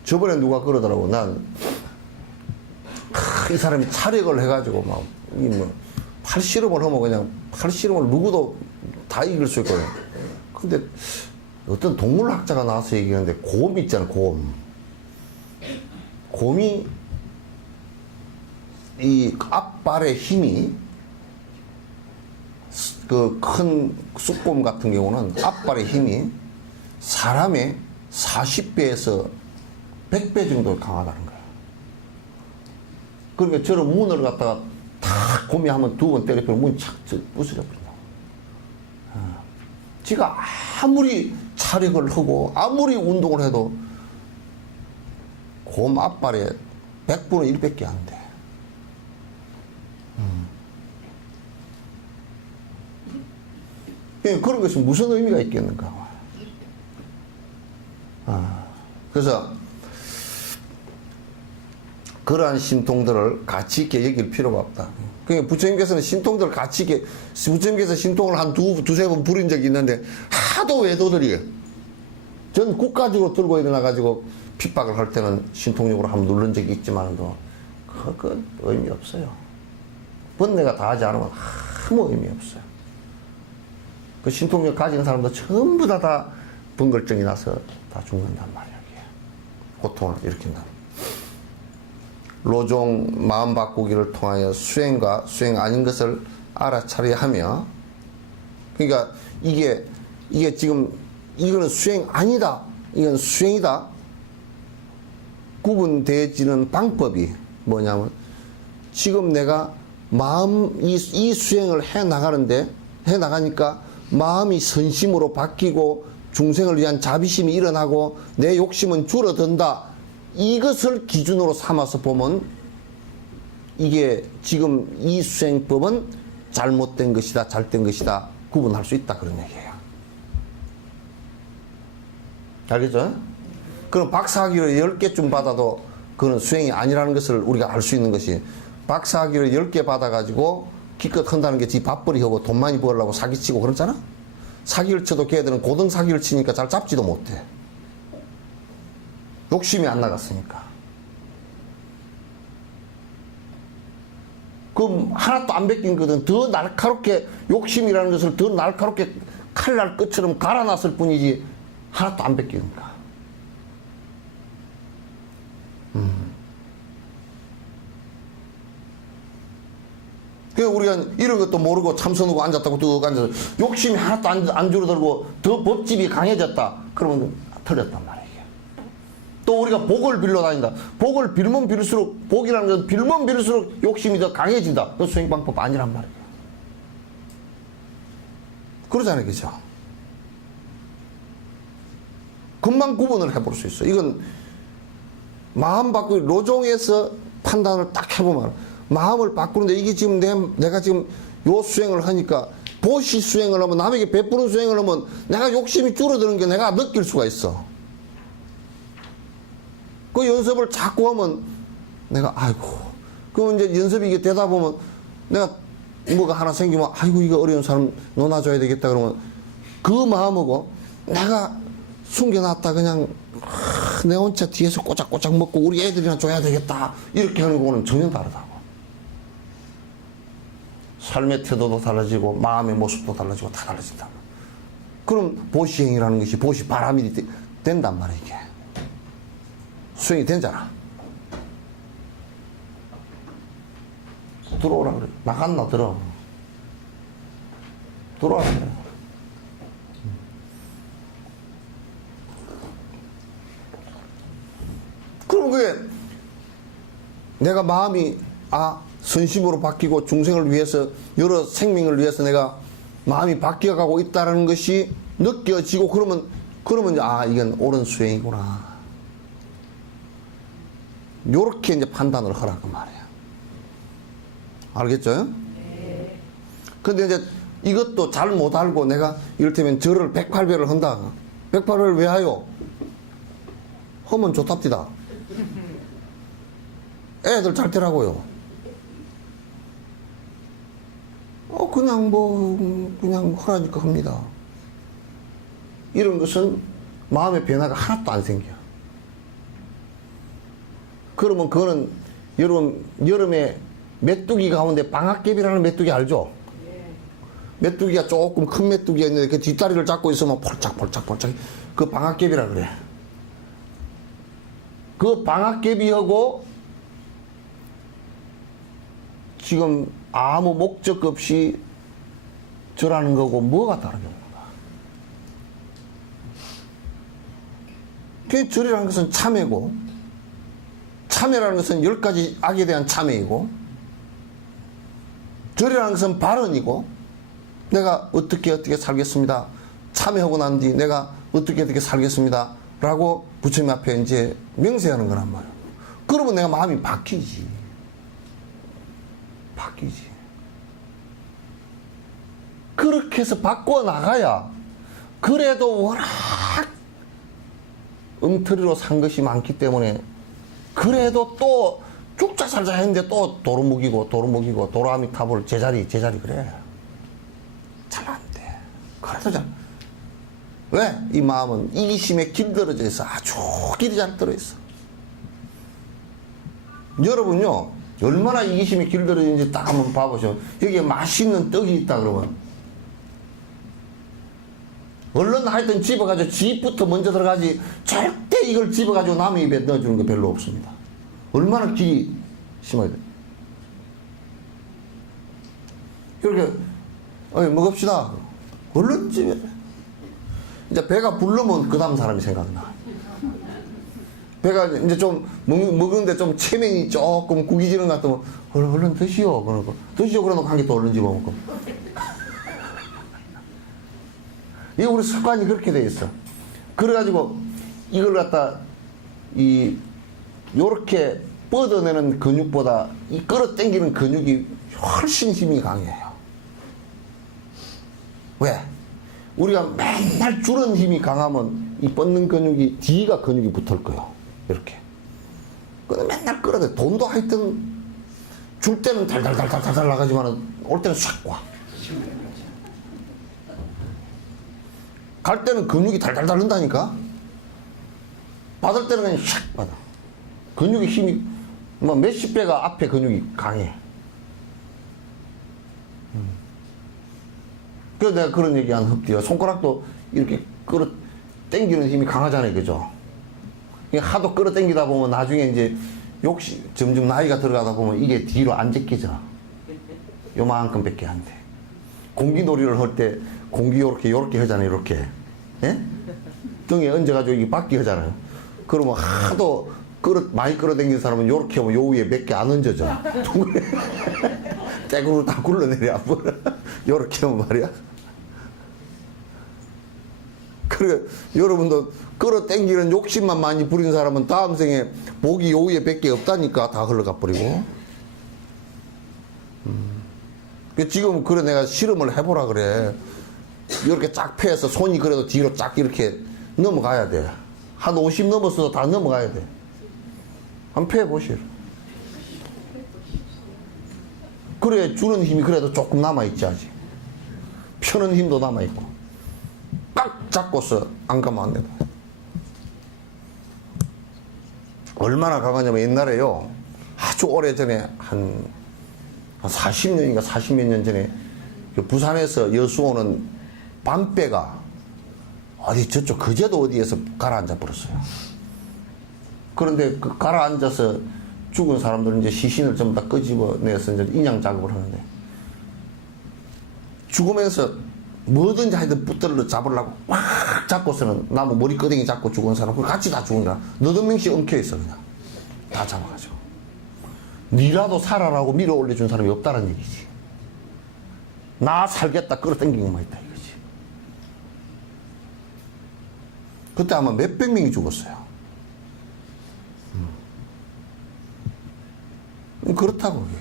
저번에 누가 그러더라고. 이 사람이 차력을 해가지고 막, 팔씨름을 하면 그냥 팔씨름을 누구도 다 이길 수 있거든. 근데 어떤 동물학자가 나와서 얘기하는데 곰 있잖아, 곰. 곰이 이 앞발의 힘이 그 큰 쑥곰 같은 경우는 앞발의 힘이 사람의 40배에서 100배 정도 강하다는 거야. 그러니까 저런 문을 갖다가 탁 곰이 하면 두 번 때려버리면 문이 착 부서져 버린다. 지가 아무리 차력을 하고 아무리 운동을 해도 곰 앞발에 100분의 1밖에 안 돼. 그런 것이 무슨 의미가 있겠는가. 그래서 그러한 신통들을 가치 있게 여길 필요가 없다. 그러니까 부처님께서는 신통들을 가치 있게, 부처님께서 신통을 한 두세 번 부린 적이 있는데 하도 외도들이 전 국가적으로 들고 일어나가지고 핍박을 할 때는 신통력으로 한번 누른 적이 있지만도 그건 의미 없어요. 번뇌가 다 하지 않으면 아무 의미 없어요. 그 신통력 가진 사람도 전부 다 번걸증이 나서 다 죽는단 말이야. 고통을 일으킨다. 로종 마음 바꾸기를 통하여 수행과 수행 아닌 것을 알아차려야 하며, 그러니까 이게 지금 이거는 수행 아니다, 이건 수행이다 구분되어지는 방법이 뭐냐면, 지금 내가 마음 이 수행을 해 나가니까 마음이 선심으로 바뀌고 중생을 위한 자비심이 일어나고 내 욕심은 줄어든다. 이것을 기준으로 삼아서 보면 이게 지금 이 수행법은 잘못된 것이다, 잘된 것이다 구분할 수 있다, 그런 얘기예요. 알겠죠? 그럼 박사학위를 10개쯤 받아도 그건 수행이 아니라는 것을 우리가 알 수 있는 것이, 박사학위를 10개 받아가지고 기껏 한다는 게 지 밥벌이 하고 돈 많이 벌려고 사기치고 그러잖아? 사기를 쳐도 걔들은 고등 사기를 치니까 잘 잡지도 못해. 욕심이 안 나갔으니까. 그럼 하나도 안 베낀 거든 더 날카롭게, 욕심이라는 것을 더 날카롭게 칼날 끝처럼 갈아놨을 뿐이지 하나도 안 베끼니까. 그러니까 우리가 이런 것도 모르고 참선하고 앉았다고 뚝 앉아서 욕심이 하나도 안 줄어들고 더 법집이 강해졌다. 그러면 틀렸단 말이에요. 또 우리가 복을 빌러 다닌다. 복을 빌면 빌수록, 복이라는 건 빌면 빌수록 욕심이 더 강해진다. 그 수행 방법 아니란 말이에요. 그러잖아요, 그죠? 금방 구분을 해볼 수 있어. 이건 마음 바꾸기, 로종에서 판단을 딱 해보면 마음을 바꾸는데, 이게 지금 내가 지금 요 수행을 하니까, 보시 수행을 하면, 남에게 베푸는 수행을 하면 내가 욕심이 줄어드는 게 내가 느낄 수가 있어. 그 연습을 자꾸 하면 내가 아이고, 그럼 이제 연습이 이게 되다 보면 내가 뭐가 하나 생기면 아이고 이거 어려운 사람 논아줘야 되겠다 그러면 그 마음하고 내가 숨겨놨다 그냥 내 혼자 뒤에서 꼬작꼬작 먹고 우리 애들이나 줘야 되겠다 이렇게 하는 거는 전혀 다르다고. 삶의 태도도 달라지고 마음의 모습도 달라지고 다 달라진다. 그럼 보시행이라는 것이 보시 바람이 된단 말이야. 이게 수행이 되잖아. 들어오라 그래. 나갔나 들어. 들어와 그래. 그럼 그게 내가 마음이 선심으로 바뀌고 중생을 위해서 여러 생명을 위해서 내가 마음이 바뀌어가고 있다는 것이 느껴지고 그러면 이제 이건 옳은 수행이구나. 요렇게 이제 판단을 하라고 말이야. 알겠죠? 네. 근데 이제 이것도 잘 못 알고 내가 이를테면 절을 108배를 한다. 108배를 왜 하요? 하면 좋답디다. 애들 잘 되라고요. 그냥 하라니까 합니다. 이런 것은 마음의 변화가 하나도 안 생겨. 그러면 그거는 여러분, 여름에 메뚜기 가운데 방학개비라는 메뚜기 알죠? 메뚜기가 조금 큰 메뚜기가 있는데 그 뒷다리를 잡고 있으면 폴짝폴짝 그 방학개비라 그래. 그 방학개비하고 지금 아무 목적 없이 절하는 거고 뭐가 다르겠는가? 그 절이라는 것은 참회고, 참회라는 것은 10가지 악에 대한 참회이고, 절이라는 것은 발언이고, 내가 어떻게 살겠습니다. 참회하고 난 뒤 내가 어떻게 살겠습니다. 라고 부처님 앞에 이제 명세하는 거란 말이야. 그러면 내가 마음이 바뀌지. 그렇게 해서 바꿔 나가야, 그래도 워낙 엉터리로 산 것이 많기 때문에, 그래도 또 죽자 살자 했는데 또 도루묵이고 도로아미타불 제자리 그래. 잘 안 돼. 그래도 잘. 왜? 이 마음은 이기심에 길들어져 있어. 아주 길이 잘 들어있어. 여러분요, 얼마나 이기심에 길들어있는지 딱 한번 봐보시면, 여기에 맛있는 떡이 있다 그러면 얼른 하여튼 집어가지고 집부터 먼저 들어가지, 절대 이걸 집어가지고 남의 입에 넣어주는 거 별로 없습니다. 얼마나 길이 심어야 돼. 이렇게 먹읍시다. 얼른 집에. 이제 배가 부르면 그 다음 사람이 생각나. 배가 이제 좀 먹는데 좀 체면이 조금 구기지는 것 같으면 얼른 드시오. 그러고 드시오. 그러놓고 한 개 또 얼른 집어먹고. 이게 우리 습관이 그렇게 돼 있어. 그래가지고 이걸 갖다 요렇게 뻗어내는 근육보다 이 끌어당기는 근육이 훨씬 힘이 강해요. 왜? 우리가 맨날 주는 힘이 강하면 이 뻗는 근육이 뒤가 근육이 붙을 거예요. 이렇게. 근데 맨날 끌어대. 돈도 하여튼 줄 때는 달달달달달 나가지만 올 때는 샥 와. 갈 때는 근육이 달달달 는다니까. 받을 때는 그냥 샥 받아. 근육의 힘이 몇십 배가 앞에 근육이 강해. 그래서 내가 그런 얘기 안 흡디요. 손가락도 이렇게 끌어 당기는 힘이 강하잖아요. 그죠? 하도 끌어 당기다 보면 나중에 이제 점점 나이가 들어가다 보면 이게 뒤로 안 제껴져. 요만큼 밖에 안 돼. 공기놀이를 할 때 공기 요렇게 하잖아요. 요렇게. 예? 등에 얹어가지고 이게 받기 하잖아요. 그러면 하도 많이 끌어당기는 사람은 요렇게 하면 요 위에 몇 개 안 얹어져. 떼구를 다 굴러내려. 요렇게 하면 말이야. 그래, 여러분도 끌어당기는 욕심만 많이 부린 사람은 다음 생에 복이 요 위에 몇 개 없다니까. 다 흘러가 버리고. 지금 그래 내가 실험을 해보라 그래. 이렇게 쫙 패서 손이 그래도 뒤로 쫙 이렇게 넘어가야 돼. 한 50 넘었어도 다 넘어가야 돼. 한번 패보시오. 그래 주는 힘이 그래도 조금 남아있지 아직. 펴는 힘도 남아있고. 딱 잡고서 안 가면 안 된다. 얼마나 강하냐면 옛날에요. 아주 오래전에 한 40년인가 40몇 년 전에 그 부산에서 여수 오는 밤배가 어디 저쪽 거제도 어디에서 가라앉아 버렸어요. 그런데 그 가라앉아서 죽은 사람들은 이제 시신을 전부 다 끄집어내서 이제 인양 작업을 하는데 죽으면서 뭐든지 하여튼 붙들러 잡으려고 막 잡고서는 나무 머리끄댕이 잡고 죽은 사람 같이 다 죽은 거야. 너도 명씩 엉켜있어 그냥 다 잡아가지고. 니라도 살아라고 밀어 올려준 사람이 없다는 얘기지. 나 살겠다 끌어당긴 것만 있다 이거지. 그때 아마 몇백 명이 죽었어요. 그렇다고 그게.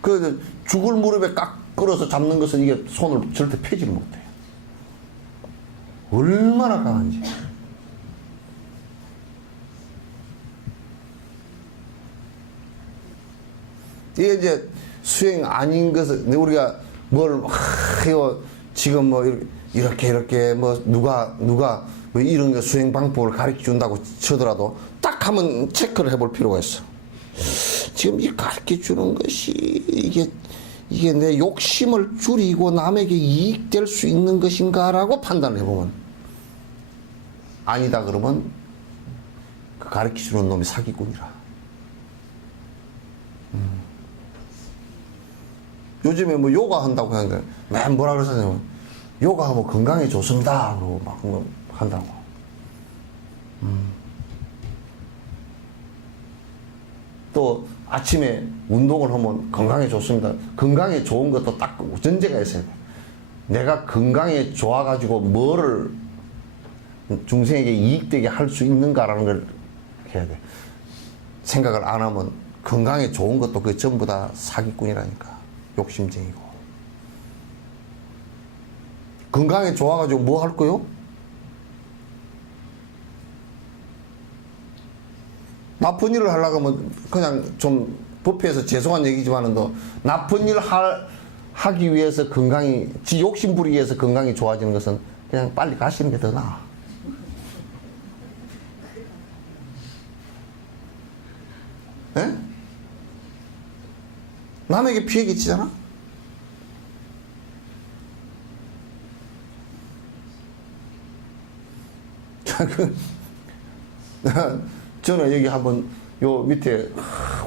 그 죽을 무릎에 깍 끌어서 잡는 것은 이게 손을 절대 펴지를 못해요. 얼마나 강한지. 이게 이제 수행 아닌 것을 우리가 뭘 이거 지금 뭐 이렇게 뭐 누가 뭐 이런 거 수행 방법을 가르쳐 준다고 쳐더라도 딱 한번 체크를 해볼 필요가 있어. 지금 이 가르쳐 주는 것이 이게 내 욕심을 줄이고 남에게 이익될 수 있는 것인가라고 판단을 해보면 아니다 그러면 그 가르쳐 주는 놈이 사기꾼이라. 요즘에 뭐 요가 한다고 하는데 맨 뭐라 그러잖아요. 요가하면 건강에 좋습니다. 그러고 막 한다고. 또 아침에 운동을 하면 건강에 좋습니다. 건강에 좋은 것도 딱 전제가 있어야 돼. 내가 건강에 좋아가지고 뭐를 중생에게 이익되게 할 수 있는가라는 걸 해야 돼. 생각을 안 하면 건강에 좋은 것도 그게 전부 다 사기꾼이라니까. 욕심쟁이고. 건강에 좋아가지고 뭐 할 거요? 나쁜 일을 하려고 하면 그냥 좀 법회에서 죄송한 얘기지만은 또 나쁜 일을 하기 위해서 건강이 지 욕심 부리기 위해서 건강이 좋아지는 것은 그냥 빨리 가시는 게 더 나아. 에? 남에게 피해 끼치잖아? 저는 여기 한번 요 밑에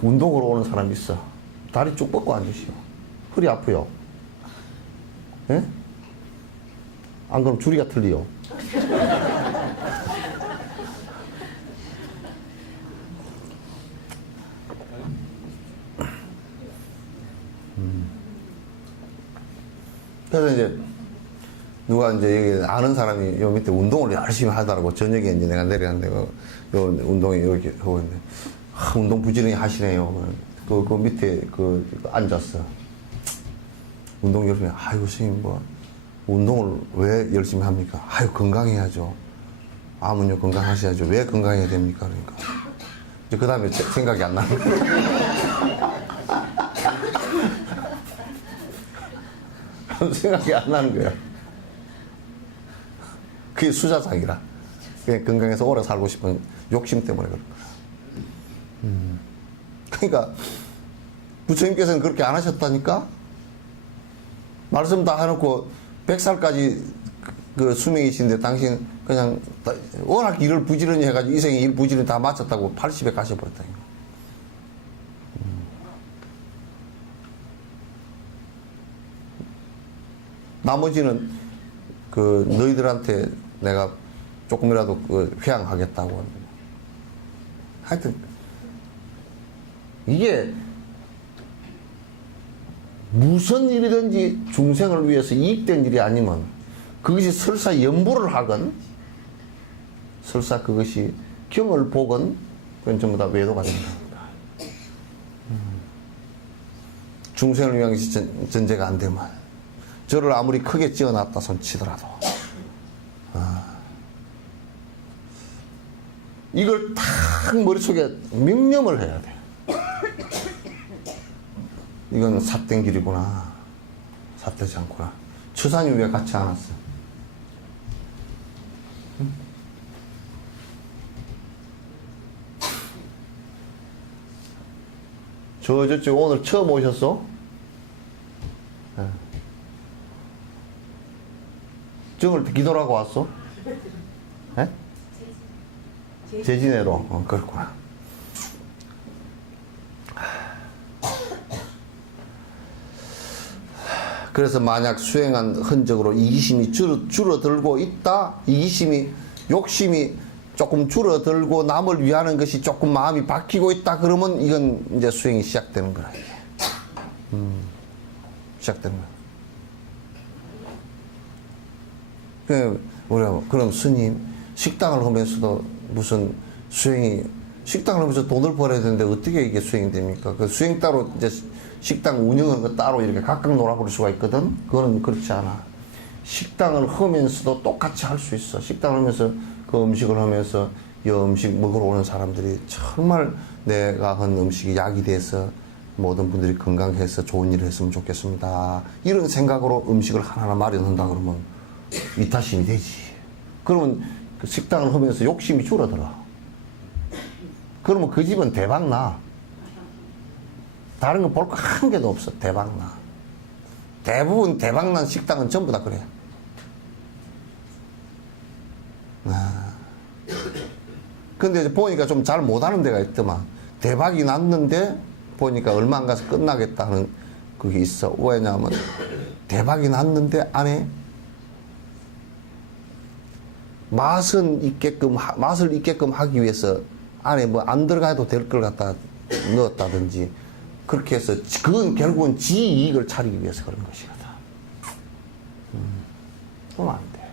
운동으로 오는 사람이 있어. 다리 쭉 뻗고 앉으시오. 허리 아프요. 예? 안 그럼 줄이가 틀리요. 그래서 이제 누가 이제 여기 아는 사람이 요 밑에 운동을 열심히 하더라고. 저녁에 이제 내가 내려갔는데 요 운동에 이렇게 하고 있는데 운동 부지런히 하시네요. 그 밑에 앉았어. 운동 열심히. 아이고 선생님 뭐 운동을 왜 열심히 합니까? 아유 건강해야죠. 아무요 건강하셔야죠. 왜 건강해야 됩니까? 그러니까 이제 그 다음에 생각이 안 나는 거야. 생각이 안 나는 거야. 그게 수자상이라. 그냥 건강해서 오래 살고 싶은 욕심 때문에 그런 거야. 그러니까 부처님께서는 그렇게 안 하셨다니까? 말씀 다 해놓고 100살까지 그 수명이신데 당신 그냥 워낙 일을 부지런히 해가지고 이생에 일 부지런히 다 마쳤다고 80에 가셔버렸다니까. 나머지는 그 너희들한테 내가 조금이라도 회양하겠다고. 하여튼 이게 무슨 일이든지 중생을 위해서 이익된 일이 아니면 그것이 설사 연부를 하건 설사 그것이 경을 보건 그건 전부 다 외도가 된다. 중생을 위한 것이 전제가 안 되면 저를 아무리 크게 지어놨다 손 치더라도 이걸 탁 머릿속에 명념을 해야 돼. 이건 삿된 길이구나. 삿되지 않구나. 처사님 왜 같이 안 왔어? 응? 저쪽 오늘 처음 오셨어? 예. 정을 기도라고 왔어? 예? 제지내로. 그렇구나. 그래서 만약 수행한 흔적으로 이기심이 줄어들고 있다, 이기심이, 욕심이 조금 줄어들고 남을 위하는 것이 조금 마음이 바뀌고 있다, 그러면 이건 이제 수행이 시작되는 거라, 이게. 시작되는 거야. 우리가, 그럼 스님, 식당을 하면서도 무슨 수행이, 식당을 하면서 돈을 벌어야 되는데 어떻게 이게 수행이 됩니까? 그 수행 따로 이제 식당 운영하는 거 따로 이렇게 각각 놀아볼 수가 있거든? 그거는 그렇지 않아. 식당을 하면서도 똑같이 할 수 있어. 식당을 하면서 그 음식을 하면서 이 음식 먹으러 오는 사람들이 정말 내가 한 음식이 약이 돼서 모든 분들이 건강해서 좋은 일을 했으면 좋겠습니다. 이런 생각으로 음식을 하나하나 마련한다 그러면 이타심이 되지. 그러면 그 식당을 하면서 욕심이 줄어들어. 그러면 그 집은 대박 나. 다른 거 볼 거 한 개도 없어. 대박 나. 대부분 대박 난 식당은 전부 다 그래. 근데 이제 보니까 좀 잘 못하는 데가 있더만. 대박이 났는데 보니까 얼마 안 가서 끝나겠다 하는 그게 있어. 왜냐하면 대박이 났는데 안에 맛을 있게끔 하기 위해서 안에 뭐 안 들어가도 될 걸 갖다 넣었다든지 그렇게 해서 그건 결국은 지 이익을 차리기 위해서 그런 것이거든. 그러면 안 돼.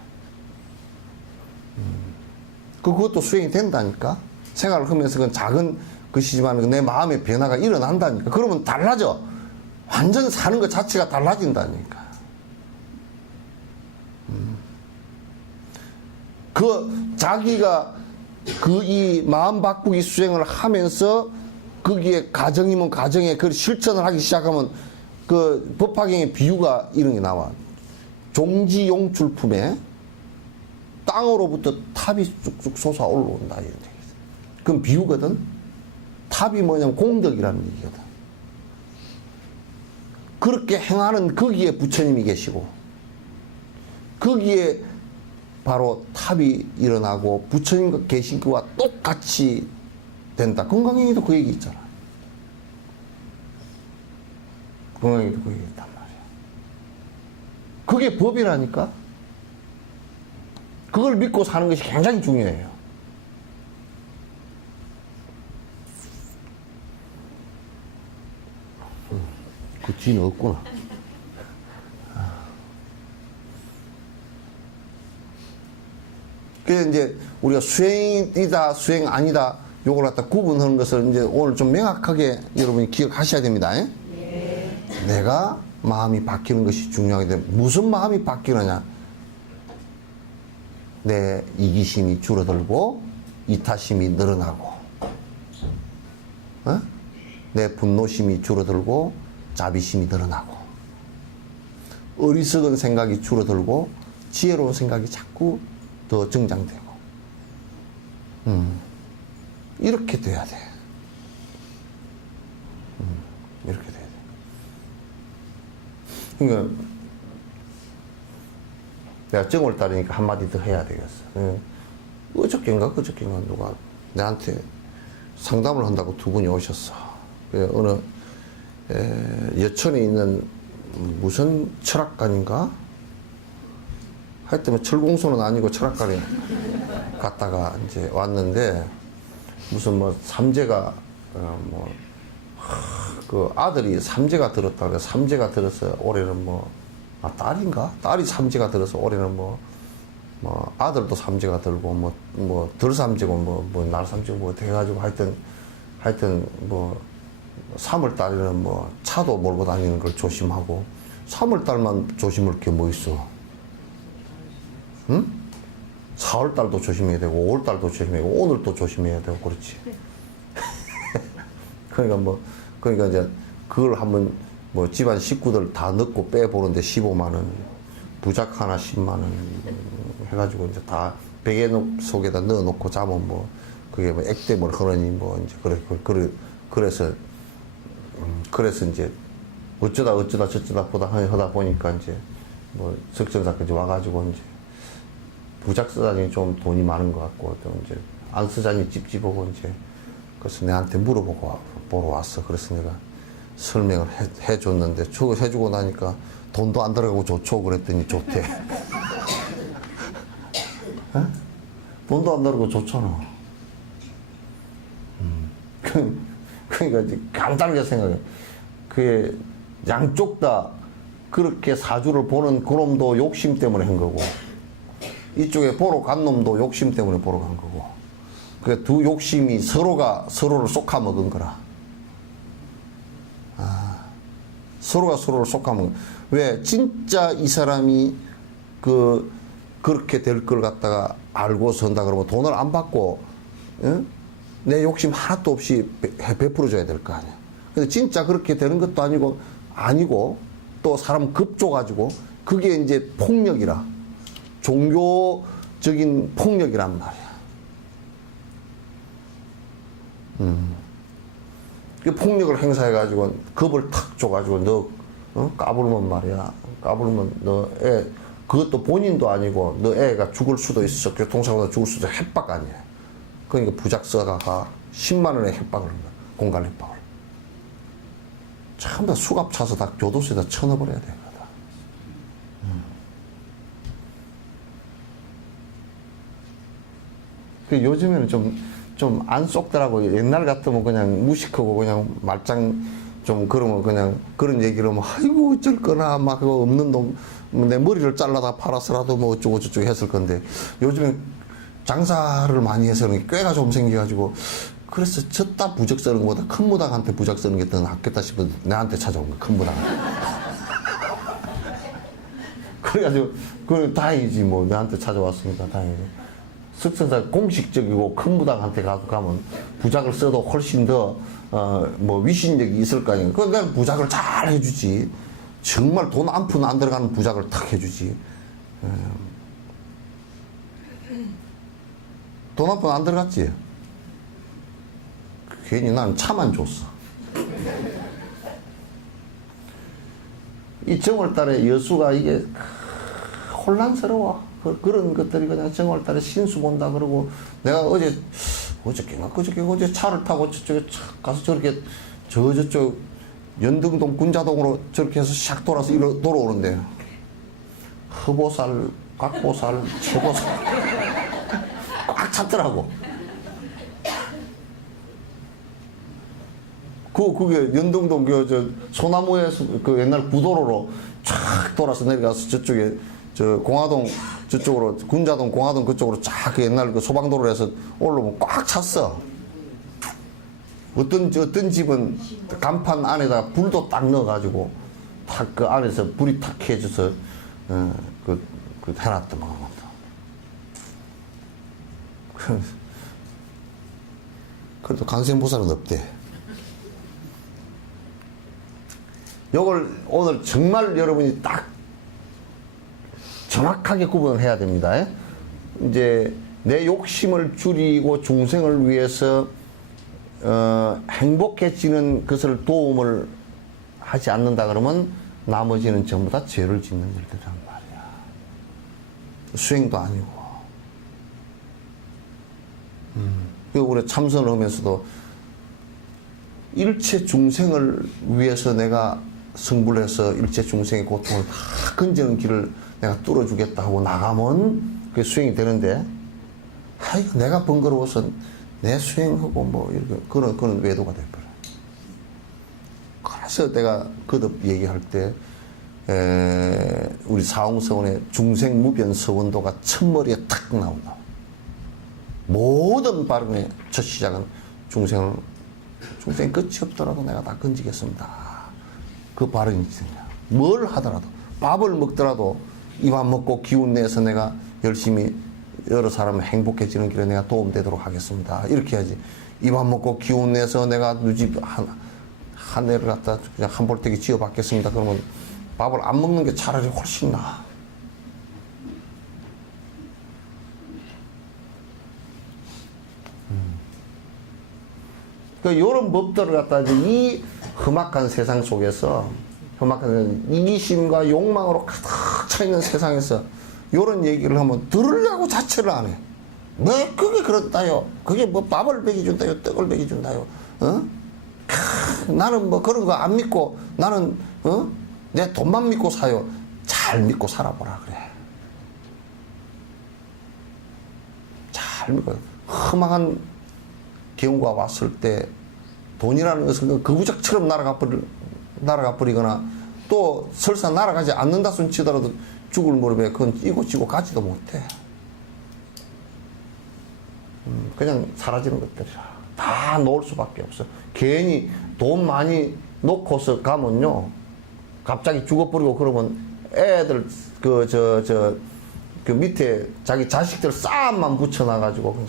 그것도 수행이 된다니까. 생활을 하면서 그건 작은 것이지만 내 마음의 변화가 일어난다니까. 그러면 달라져. 완전 사는 것 자체가 달라진다니까. 그 자기가 그 이 마음 바꾸기 수행을 하면서 거기에 가정이면 가정에 그 실천을 하기 시작하면 그 법화경의 비유가 이런 게 나와. 종지용출품에 땅으로부터 탑이 쑥쑥 솟아 올라온다. 이런 얘기죠. 그건 비유거든. 탑이 뭐냐면 공덕이라는 얘기거든. 그렇게 행하는 거기에 부처님이 계시고 거기에 바로 탑이 일어나고 부처님과 계신 그와 똑같이 된다. 건강행위도 그 얘기 있잖아. 건강행위도 그 얘기 있단 말이야. 그게 법이라니까. 그걸 믿고 사는 것이 굉장히 중요해요. 그 뒤는 없구나. 그래서 이제 우리가 수행이다, 수행 아니다, 요걸 갖다 구분하는 것을 이제 오늘 좀 명확하게 여러분이 기억하셔야 됩니다. 네. 내가 마음이 바뀌는 것이 중요하게 되면 무슨 마음이 바뀌느냐? 내 이기심이 줄어들고 이타심이 늘어나고, 내 분노심이 줄어들고 자비심이 늘어나고, 어리석은 생각이 줄어들고 지혜로운 생각이 자꾸 더 증장되고, 이렇게 돼야 돼. 이렇게 돼야 돼. 그러니까 내가 정월 달이니까 한마디 더 해야 되겠어. 어저께인가 그저께인가 누가 내한테 상담을 한다고 두 분이 오셨어. 어느 여천에 있는 무슨 철학관인가? 하여튼 뭐 철공소는 아니고 철학관에 갔다가 이제 왔는데 무슨 뭐 삼재가 그 아들이 삼재가 들었다 그래. 삼재가 들어서 올해는 딸인가? 딸이 삼재가 들어서 올해는 아들도 삼재가 들고 덜 삼재고 날 삼재고 돼가지고 하여튼 3월 달에는 차도 몰고 다니는 걸 조심하고 3월 달만 조심할 게 뭐 있어? 응? 4월 달도 조심해야 되고 5월 달도 조심해야 되고 오늘도 조심해야 되고 그렇지. 그러니까 이제 그걸 한번 집안 식구들 다 넣고 빼보는데 15만 원, 부작 하나 10만 원 해가지고 이제 다 베개 속에다 넣어놓고 자면 그게 액땜을 하느니 이제 그래서 그래서 이제 어쩌다 저쩌다 하다 보니까 이제 뭐 적정사까지 와가지고 이제 부작사장이 좀 돈이 많은 것 같고 또 이제 안서장이 찝찝하고 이제 그래서 내한테 물어보고 보러 왔어. 그래서 내가 설명을 해줬는데 해주고 나니까 돈도 안 들어가고 좋죠. 그랬더니 좋대. 어? 돈도 안 들어가고 좋잖아. 그러니까 이제 간단하게 생각해. 그게 양쪽 다 그렇게 사주를 보는 그놈도 욕심 때문에 한 거고 이쪽에 보러 간 놈도 욕심 때문에 보러 간 거고 그 두 욕심이 서로가 서로를 쏟아먹은 거라. 서로가 서로를 쏟아먹은. 왜 진짜 이 사람이 그렇게 될 걸 갖다가 알고 선다 그러면 돈을 안 받고 내 욕심 하나도 없이 베풀어줘야 될 거 아니야. 근데 진짜 그렇게 되는 것도 아니고 또 사람 급줘가지고 그게 이제 폭력이라. 종교적인 폭력이란 말이야. 그 폭력을 행사해가지고 겁을 탁 줘가지고 너 까불면 말이야. 까불면 너 애 그것도 본인도 아니고 너 애가 죽을 수도 있어. 교통사고나 죽을 수도 협박 아니야. 그러니까 부작사가 10만 원의 협박을 한다. 공갈 협박을. 전부 다 수갑 차서 다 교도소에다 쳐넣어버려야 되거든. 그 요즘에는 좀 안 쏙더라고. 옛날 같으면 그냥 무식하고 그냥 말짱 좀 그러면 그냥 그런 얘기를 하면 아이고 어쩔거나 막 그거 없는 놈 내 머리를 잘라다 팔아서라도 뭐 어쩌고 저쩌고 했을 건데 요즘에 장사를 많이 해서는 꾀가 좀 생겨가지고 그래서 졌다 부적 쓰는 것보다 큰 무당한테 부적 쓰는 게 더 낫겠다 싶어 내한테 찾아온 거야. 큰 무당. 그래가지고 그 다행이지 뭐 내한테 찾아왔으니까 다행이지. 석선사 공식적이고 큰 무당한테 가면 부작을 써도 훨씬 더 뭐 위신력이 있을 거 아니에요. 그래서 내가 부작을 잘 해주지. 정말 돈 한 푼 안 들어가는 부작을 탁 해주지. 돈 한 푼 안 들어갔지. 괜히 난 차만 줬어. 이 정월달에 여수가 이게 혼란스러워. 그런 것들이 그냥 정월달에 신수 본다 그러고 내가 어저께 차를 타고 저쪽에 가서 저렇게 저쪽 연등동 군자동으로 저렇게 해서 샥 돌아서 돌아오는데 흑보살, 곽보살, 최보살 꽉 찼더라고. 그게 연등동 소나무에서 그 옛날 구도로로 쫙 돌아서 내려가서 저쪽에 공화동 저쪽으로 군자동 공화동 그쪽으로 쫙 그 옛날 그 소방도로로 해서 올라오면 꽉 찼어. 어떤 집은 간판 안에다가 불도 딱 넣어가지고 탁 그 안에서 불이 탁 해져서 그 해놨더만. 그래도 강생보살은 없대. 요걸 오늘 정말 여러분이 딱 정확하게 구분을 해야 됩니다. 이제 내 욕심을 줄이고 중생을 위해서 행복해지는 것을 도움을 하지 않는다 그러면 나머지는 전부 다 죄를 짓는 일들이란 말이야. 수행도 아니고. 그리고 우리 참선을 하면서도 일체 중생을 위해서 내가 승부를 해서 일체 중생의 고통을 다 건지는 길을 내가 뚫어주겠다 하고 나가면 그게 수행이 되는데, 아이고, 내가 번거로워서 내 수행하고 뭐, 이렇게, 그런 외도가 돼버려. 그래서 내가 거듭 얘기할 때, 우리 사홍서원의 중생무변 서원도가 첫머리에 탁 나온다. 모든 발음의 첫 시작은 중생 끝이 없더라도 내가 다 건지겠습니다. 그 발언이 있습니다. 뭘 하더라도, 밥을 먹더라도 입 안 먹고 기운 내서 내가 열심히 여러 사람을 행복해지는 길에 내가 도움되도록 하겠습니다. 이렇게 해야지. 입 안 먹고 기운 내서 내가 누집 한 해를 갖다 그냥 한 볼때기 지어 받겠습니다. 그러면 밥을 안 먹는 게 차라리 훨씬 나아. 그러니까 이런 법들을 갖다 이 험악한 세상 속에서 험악한 이기심과 욕망으로 가득 차 있는 세상에서 이런 얘기를 하면 들으려고 자체를 안 해. 뭐 그게 그렇다요. 그게 뭐 밥을 먹여준다요, 떡을 먹여준다요. 어? 나는 뭐 그런 거 안 믿고 나는 내 돈만 믿고 사요. 잘 믿고 살아보라 그래. 잘 믿고. 험악한 경우가 왔을 때 돈이라는 것은 거부작처럼 날아가 버리거나 또 설사 날아가지 않는다 손 치더라도 죽을 무렵에 그건 이고지고 가지도 못해. 그냥 사라지는 것들이라. 다 놓을 수밖에 없어. 괜히 돈 많이 놓고서 가면요. 갑자기 죽어버리고 그러면 애들, 그 밑에 자기 자식들 싸움만 붙여놔가지고, 그냥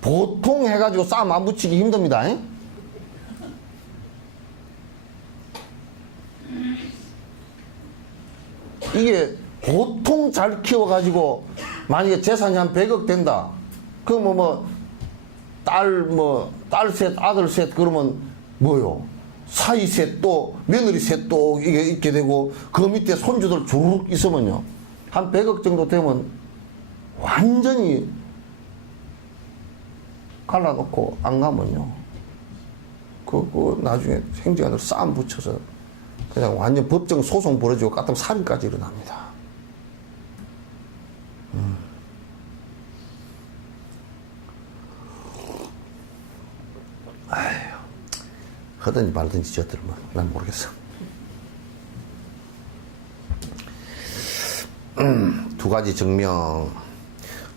보통 해가지고 싸움 안 붙이기 힘듭니다. 잉? 이게 보통 잘 키워가지고, 만약에 재산이 한 100억 된다. 그러면 딸 셋, 아들 셋, 그러면 뭐요? 사위 셋 또, 며느리 셋 또 이게 있게 되고, 그 밑에 손주들 주르륵 있으면요. 한 100억 정도 되면 완전히 갈라놓고 안 가면요. 그 나중에 행정관들 싸움 붙여서 그냥 완전 법정 소송 벌어지고 같으면 살인까지 일어납니다. 아휴, 하든지 말든지 저들 뭐, 난 모르겠어. 두 가지 증명.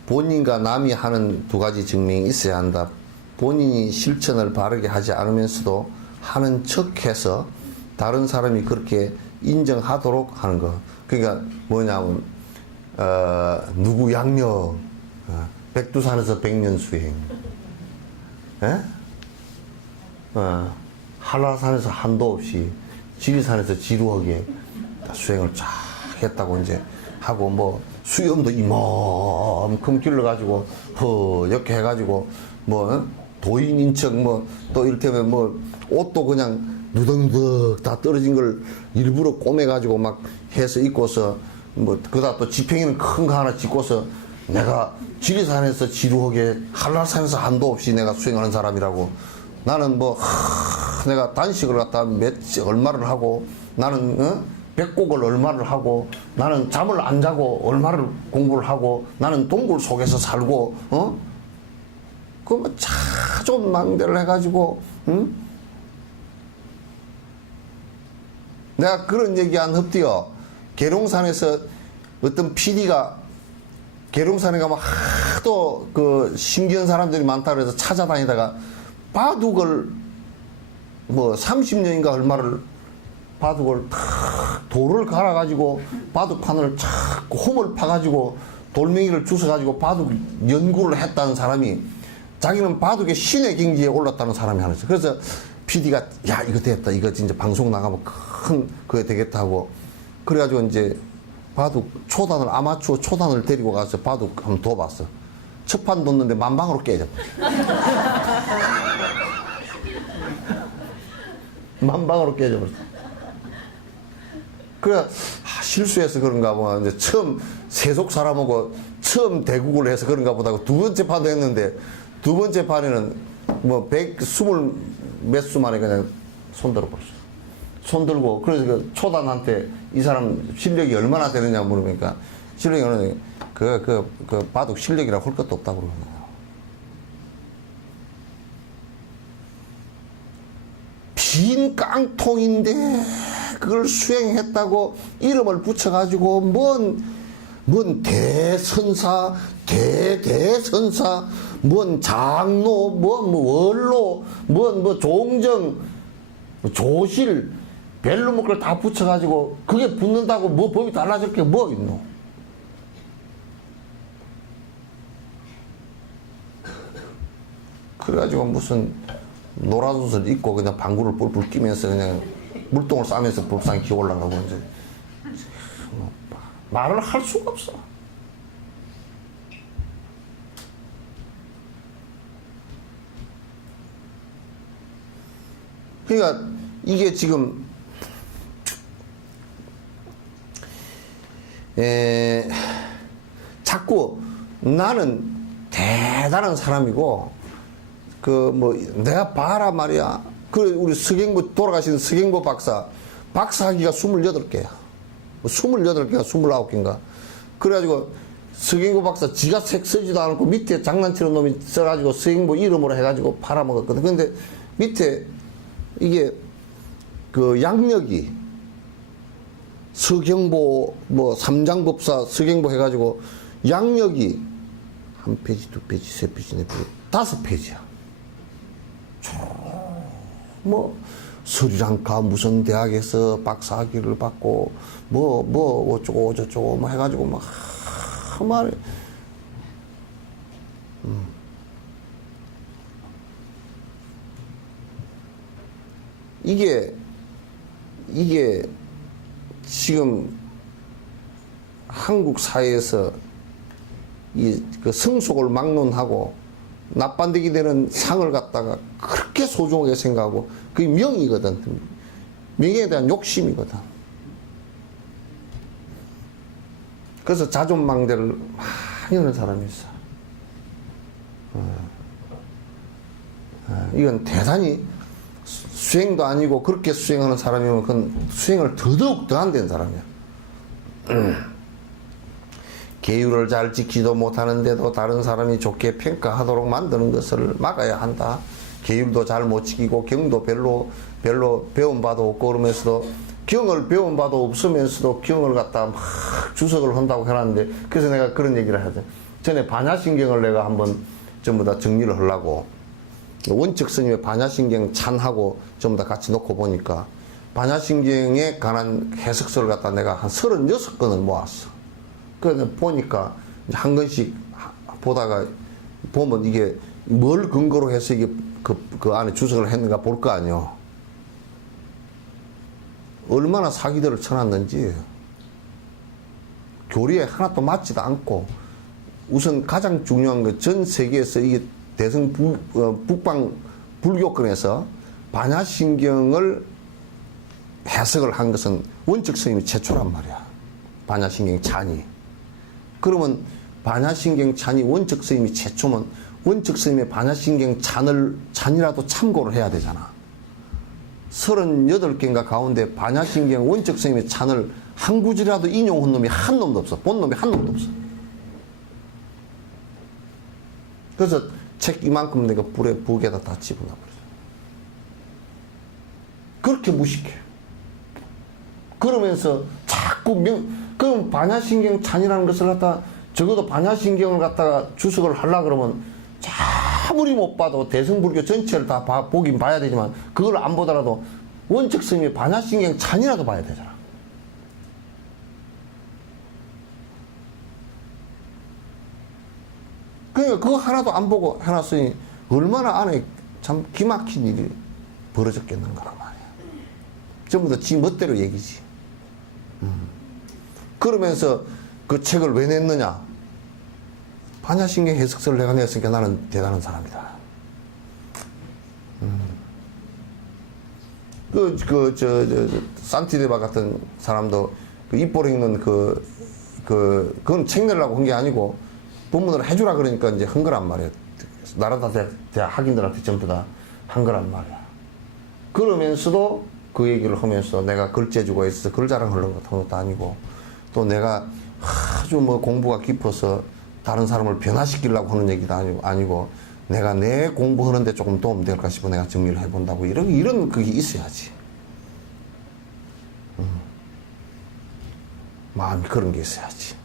본인과 남이 하는 두 가지 증명이 있어야 한다. 본인이 실천을 바르게 하지 않으면서도 하는 척해서 다른 사람이 그렇게 인정하도록 하는 거. 그러니까 뭐냐면 누구 양력, 백두산에서 백년수행, 한라산에서 한도 없이 지리산에서 지루하게 수행을 쫙 했다고 이제 하고, 뭐 수염도 이만큼 길러가지고 이렇게 해가지고 뭐 도인인 척, 뭐 또 이를테면 뭐 옷도 그냥 누덩누덩 다 떨어진 걸 일부러 꼬매가지고 막 해서 입고서, 뭐 그러다 또 지팽이는 큰 거 하나 짓고서 내가 지리산에서 지루하게 한라산에서 한도 없이 내가 수행하는 사람이라고. 나는 뭐 내가 단식을 갖다 얼마를 하고, 나는 백곡을 얼마를 하고, 나는 잠을 안 자고 얼마를 공부를 하고, 나는 동굴 속에서 살고, 그 뭐 자좀 망대를 해가지고, 내가 그런 얘기 안 흡디어. 계룡산에서 어떤 PD가 계룡산에 가면 하도 그 신기한 사람들이 많다 그래서 찾아다니다가 바둑을 뭐 30년인가 얼마를 바둑을 탁 돌을 갈아가지고 바둑판을 착 홈을 파가지고 돌멩이를 주워가지고 바둑 연구를 했다는 사람이, 자기는 바둑의 신의 경지에 올랐다는 사람이 하나 있어요. 그래서 PD가 야 이거 됐다, 이거 진짜 방송 나가면 큰 그게 되겠다 하고, 그래가지고 이제 바둑 초단을, 아마추어 초단을 데리고 가서 바둑 한번 둬봤어. 첫 판 뒀는데 만방으로 깨져. 만방으로 깨져버렸어. 그래, 실수해서 그런가 보다. 이제 처음 세속 사람하고 처음 대국을 해서 그런가 보다. 두 번째 판도 했는데, 두 번째 판에는 뭐 120 몇 수 만에 그냥 손들어 버렸어. 손들고, 그래서 그 초단한테 이 사람 실력이 얼마나 되느냐 물으니까, 실력이 어느, 그 바둑 실력이라고 할 것도 없다고 그러는 거예요. 빈 깡통인데 그걸 수행했다고 이름을 붙여가지고 뭔 대선사, 대대선사, 뭔 장로, 뭔 원로, 뭔 종정, 조실, 별로 뭐 그걸 다 붙여가지고 그게 붙는다고 뭐 법이 달라질 게 뭐 있노? 그래가지고 무슨 노란 옷을 입고 그냥 방구를 뿔뿔 끼면서 그냥 물똥을 싸면서 법상 기어 올라가고, 이제 말을 할 수가 없어. 그러니까 이게 지금 자꾸 나는 대단한 사람이고 그 뭐 내가 봐라 말이야. 그 우리 서경보 돌아가신 서경보 박사학위가 28개야. 28개가 29개인가. 그래가지고 서경보 박사 지가 책 쓰지도 않고 밑에 장난치는 놈이 써가지고 서경보 이름으로 해가지고 팔아먹었거든. 근데 밑에 이게 그 양력이 서경보 뭐 삼장법사 서경보 해가지고 양력이 한 페이지, 두 페이지, 세 페이지, 네 페이지, 5페이지야. 뭐 스리랑카 무슨 대학에서 박사학위를 받고 뭐 어쩌고 저쩌고 뭐 해가지고 막 말해. 이게 지금 한국 사회에서 그 성속을 막론하고 납반대기 되는 상을 갖다가 그렇게 소중하게 생각하고 그게 명이거든. 명예에 대한 욕심이거든. 그래서 자존망대를 많이 하는 사람이 있어. 이건 대단히 수행도 아니고 그렇게 수행하는 사람이면 그건 수행을 더더욱 더 안 되는 사람이야. 계율을 잘 지키도 못하는데도 다른 사람이 좋게 평가하도록 만드는 것을 막아야 한다. 계율도 잘 못 지키고 경도 별로 배운 바도 없고 그러면서도 경을 배운 바도 없으면서도 경을 갖다 막 주석을 한다고 해놨는데 그래서 내가 그런 얘기를 하죠. 전에 반야신경을 내가 한번 전부 다 정리를 하려고 원측 스님의 반야신경 찬하고 전부 다 같이 놓고 보니까 반야신경에 관한 해석서를 갖다 내가 한 36건을 모았어. 그래서 보니까 한 권씩 보다가 보면 이게 뭘 근거로 해서 이게 그 안에 주석을 했는가 볼 거 아니요. 얼마나 사기들을 쳐놨는지. 교리에 하나도 맞지도 않고 우선 가장 중요한 거 전 세계에서 이게 대승 북방 불교권에서 반야신경을 해석을 한 것은 원측 스님이 최초란 말이야. 반야신경 찬이. 그러면 반야신경 찬이 원측 스님이 최초면 원측 스님의 반야신경 찬이라도 참고를 해야 되잖아. 38개인가 가운데 반야신경 원측 스님의 찬을 한 구절이라도 인용한 놈이 한 놈도 없어. 본 놈이 한 놈도 없어. 그래서 책 이만큼 내가 북에다 다 집어넣어버렸어. 그렇게 무식해. 그러면서 자꾸 그럼 반야신경 찬이라는 것을 갖다 적어도 반야신경을 갖다가 주석을 하려고 그러면 아무리 못 봐도 대승불교 전체를 다 보긴 봐야 되지만 그걸 안 보더라도 원측 스님이 반야신경 찬이라도 봐야 되잖아. 그러니까 그거 하나도 안 보고 해놨으니 얼마나 안에 참 기막힌 일이 벌어졌겠는가 말이야. 전부 다 지 멋대로 얘기지. 그러면서 그 책을 왜 냈느냐? 반야신경 해석서를 내가 냈으니까 나는 대단한 사람이다. 산티데바 같은 사람도 그 입볼 읽는 그건 책 내려고 한 게 아니고 본문을 해주라 그러니까 이제 한 거란 말이야. 나라다 대학 학인들한테 전부 다 한 거란 말이야. 그러면서도 그 얘기를 하면서 내가 글재주가 있어서 글 자랑하려는 것도 아니고 또 내가 아주 뭐 공부가 깊어서 다른 사람을 변화시키려고 하는 얘기도 아니고 내가 내 공부하는데 조금 도움 될까 싶어 내가 정리를 해본다고 이런 그게 있어야지. 마음이 그런 게 있어야지.